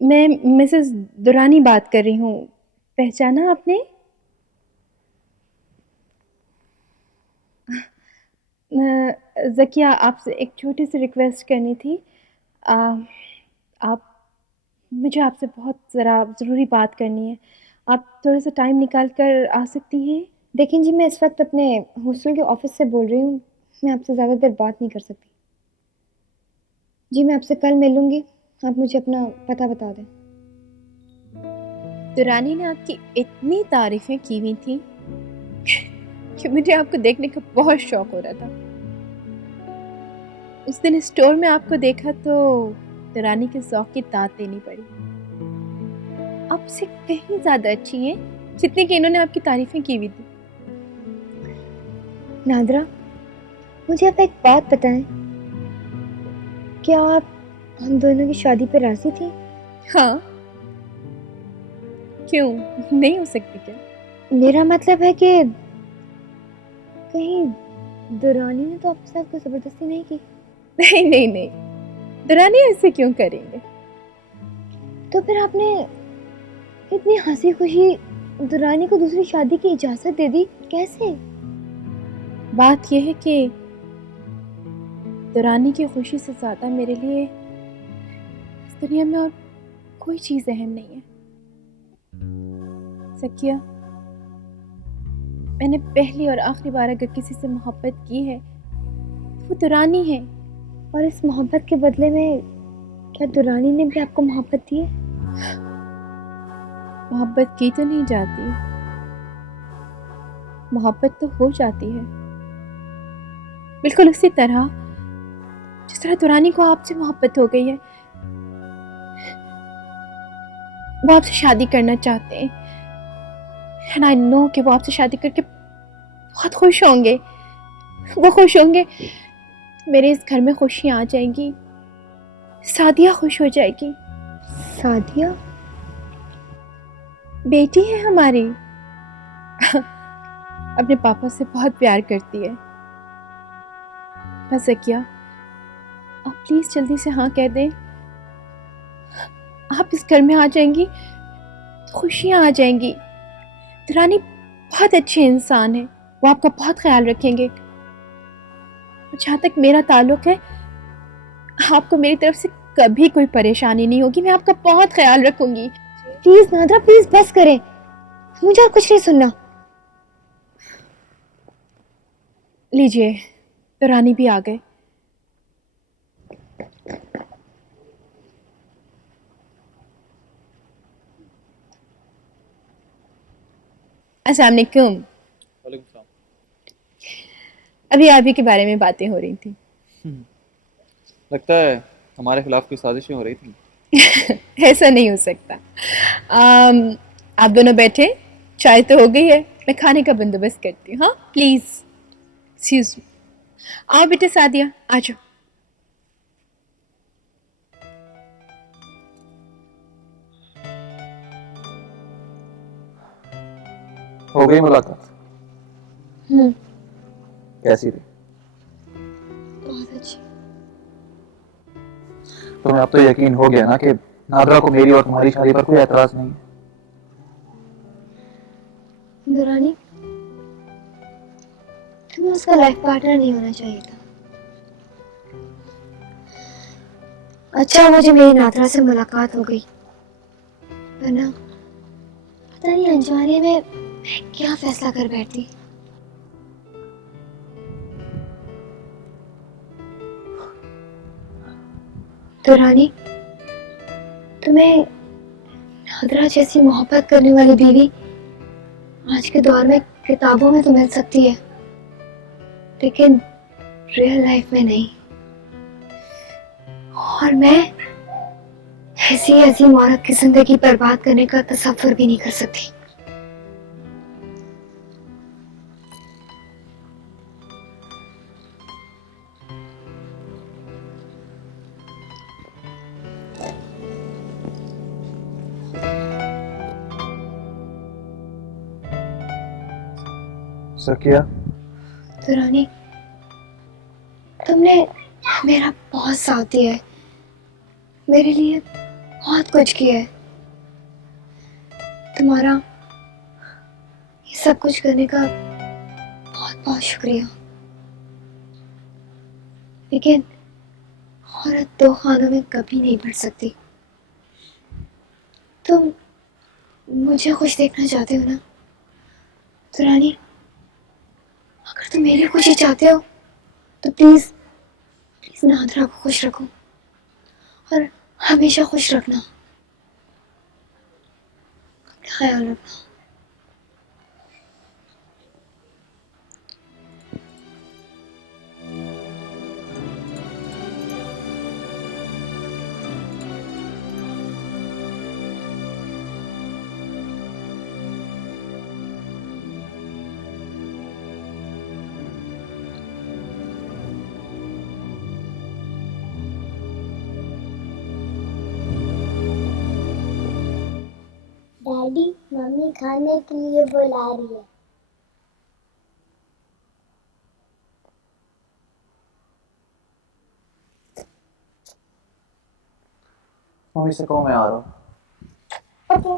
मैं मिसेस दुरानी बात कर रही हूँ, पहचाना आपने? ज़किया, आपसे एक छोटी सी रिक्वेस्ट करनी थी। मुझे आपसे बहुत ज़रा ज़रूरी बात करनी है। आप थोड़ा सा टाइम निकाल कर आ सकती हैं? देखें जी, मैं इस वक्त अपने हॉस्टल के ऑफिस से बोल रही हूँ, मैं आपसे ज़्यादा देर बात नहीं कर सकती। जी, मैं आपसे कल मिलूँगी, आप मुझे अपना पता बता दें। दुरानी ने आपकी इतनी तारीफ़ें की हुई थी कि मुझे आपको देखने का बहुत शौक हो रहा था। उस दिन स्टोर में आपको देखा तो दुरानी के शौक की दात देनी पड़ी। आपसे कहीं ज़्यादा अच्छी हैं जितनी कि इन्होंने आपकी तारीफ़ें की हुई थी। नादरा, मुझे आप एक बात बताएं, क्या आप हम दोनों की शादी पर राजी थी? हाँ, क्यों नहीं हो सकती क्या? मेरा मतलब है कि कहीं दुरानी ने तो आपके साथ कोई जबरदस्ती नहीं की? नहीं, दुरानी ऐसे क्यों करेंगे? तो फिर आपने इतनी हंसी खुशी दुरानी को दूसरी शादी की इजाजत दे दी, कैसे? बात यह है कि दुरानी की खुशी से ज्यादा मेरे लिए इस दुनिया में और कोई चीज अहम नहीं है। ज़किया, मैंने पहली और आखिरी बार अगर किसी से मोहब्बत की है तो वो दुरानी है। और इस मोहब्बत के बदले में क्या दुरानी ने भी आपको मोहब्बत दी है? मोहब्बत की तो नहीं जाती, मोहब्बत तो हो जाती है, बिल्कुल उसी तरह जिस तरह दुरानी को आपसे मोहब्बत हो गई है। वो आपसे शादी करना चाहते हैं, एंड आई नो कि वो आपसे शादी करके बहुत खुश होंगे। वो खुश होंगे, मेरे इस घर में खुशियाँ आ जाएंगी, सादिया खुश हो जाएगी। सादिया बेटी है हमारी, अपने पापा से बहुत प्यार करती है। बस ज़किया, आप प्लीज़ जल्दी से हाँ कह दें। आप इस घर में आ जाएंगी तो खुशियाँ आ जाएंगी। दुरानी बहुत अच्छे इंसान है, वो आपका बहुत ख्याल रखेंगे। और जहाँ तक मेरा ताल्लुक़ है, आपको मेरी तरफ से कभी कोई परेशानी नहीं होगी, मैं आपका बहुत ख्याल रखूंगी। प्लीज नादरा, प्लीज बस करें, मुझे और कुछ नहीं सुनना। लीजिए, तो रानी भी आ गए। अस्सलाम वालेकुम। अभी आप ही के बारे में बातें हो रही थी। लगता है हमारे खिलाफ कोई साजिशें हो रही थी। ऐसा नहीं हो सकता। आप दोनों बैठे, चाय तो हो गई है, मैं खाने का बंदोबस्त करती हूँ। हाँ प्लीज, एक्सक्यूज मी। आओ बेटे सादिया, आ जाओ। हो गई मुलाकात? कैसी थी? बहुत अच्छी। तुम्हें अब तो यकीन हो गया ना कि नादरा को मेरी और तुम्हारी शादी पर कोई एतराज नहीं है? दुरानी, तुम्हें उसका लाइफ पार्टनर नहीं होना चाहिए था। अच्छा मुझे मेरी नादरा से मुलाकात हो गई, वरना पता नहीं अनजाने में मैं क्या फैसला कर बैठती। दुरानी, तुम्हें नादरा जैसी मोहब्बत करने वाली बीवी आज के दौर में किताबों में तो मिल सकती है, लेकिन रियल लाइफ में नहीं। और मैं ऐसी अजीम औरत की जिंदगी बर्बाद करने का तसव्वुर भी नहीं कर सकती। सकिया, दुरानी, तुमने मेरा बहुत साथ दिया है, मेरे लिए बहुत कुछ किया है। तुम्हारा ये सब कुछ करने का बहुत बहुत शुक्रिया। लेकिन औरत दो खानों में कभी नहीं बढ़ सकती। तुम मुझे खुश देखना चाहते हो ना दुरानी? अगर तुम मेरी खुशी चाहते हो तो प्लीज प्लीज नादरा को खुश रखो और हमेशा खुश रखना। अपना ख्याल रखना। डैडी, मम्मी खाने के लिए बुला रही है। मम्मी से कहो मैं आ रहा हूँ। ओके।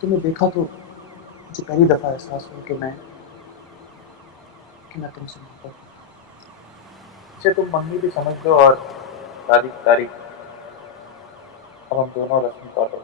तुम्हें देखा तो मुझे पहली दफा एहसास हुआ कि मैं तुमसे मोहब्बत करता हूं। अच्छा तुम मम्मी भी समझ लो और शादी की तारीख अब हम दोनों रस्मी तौर पर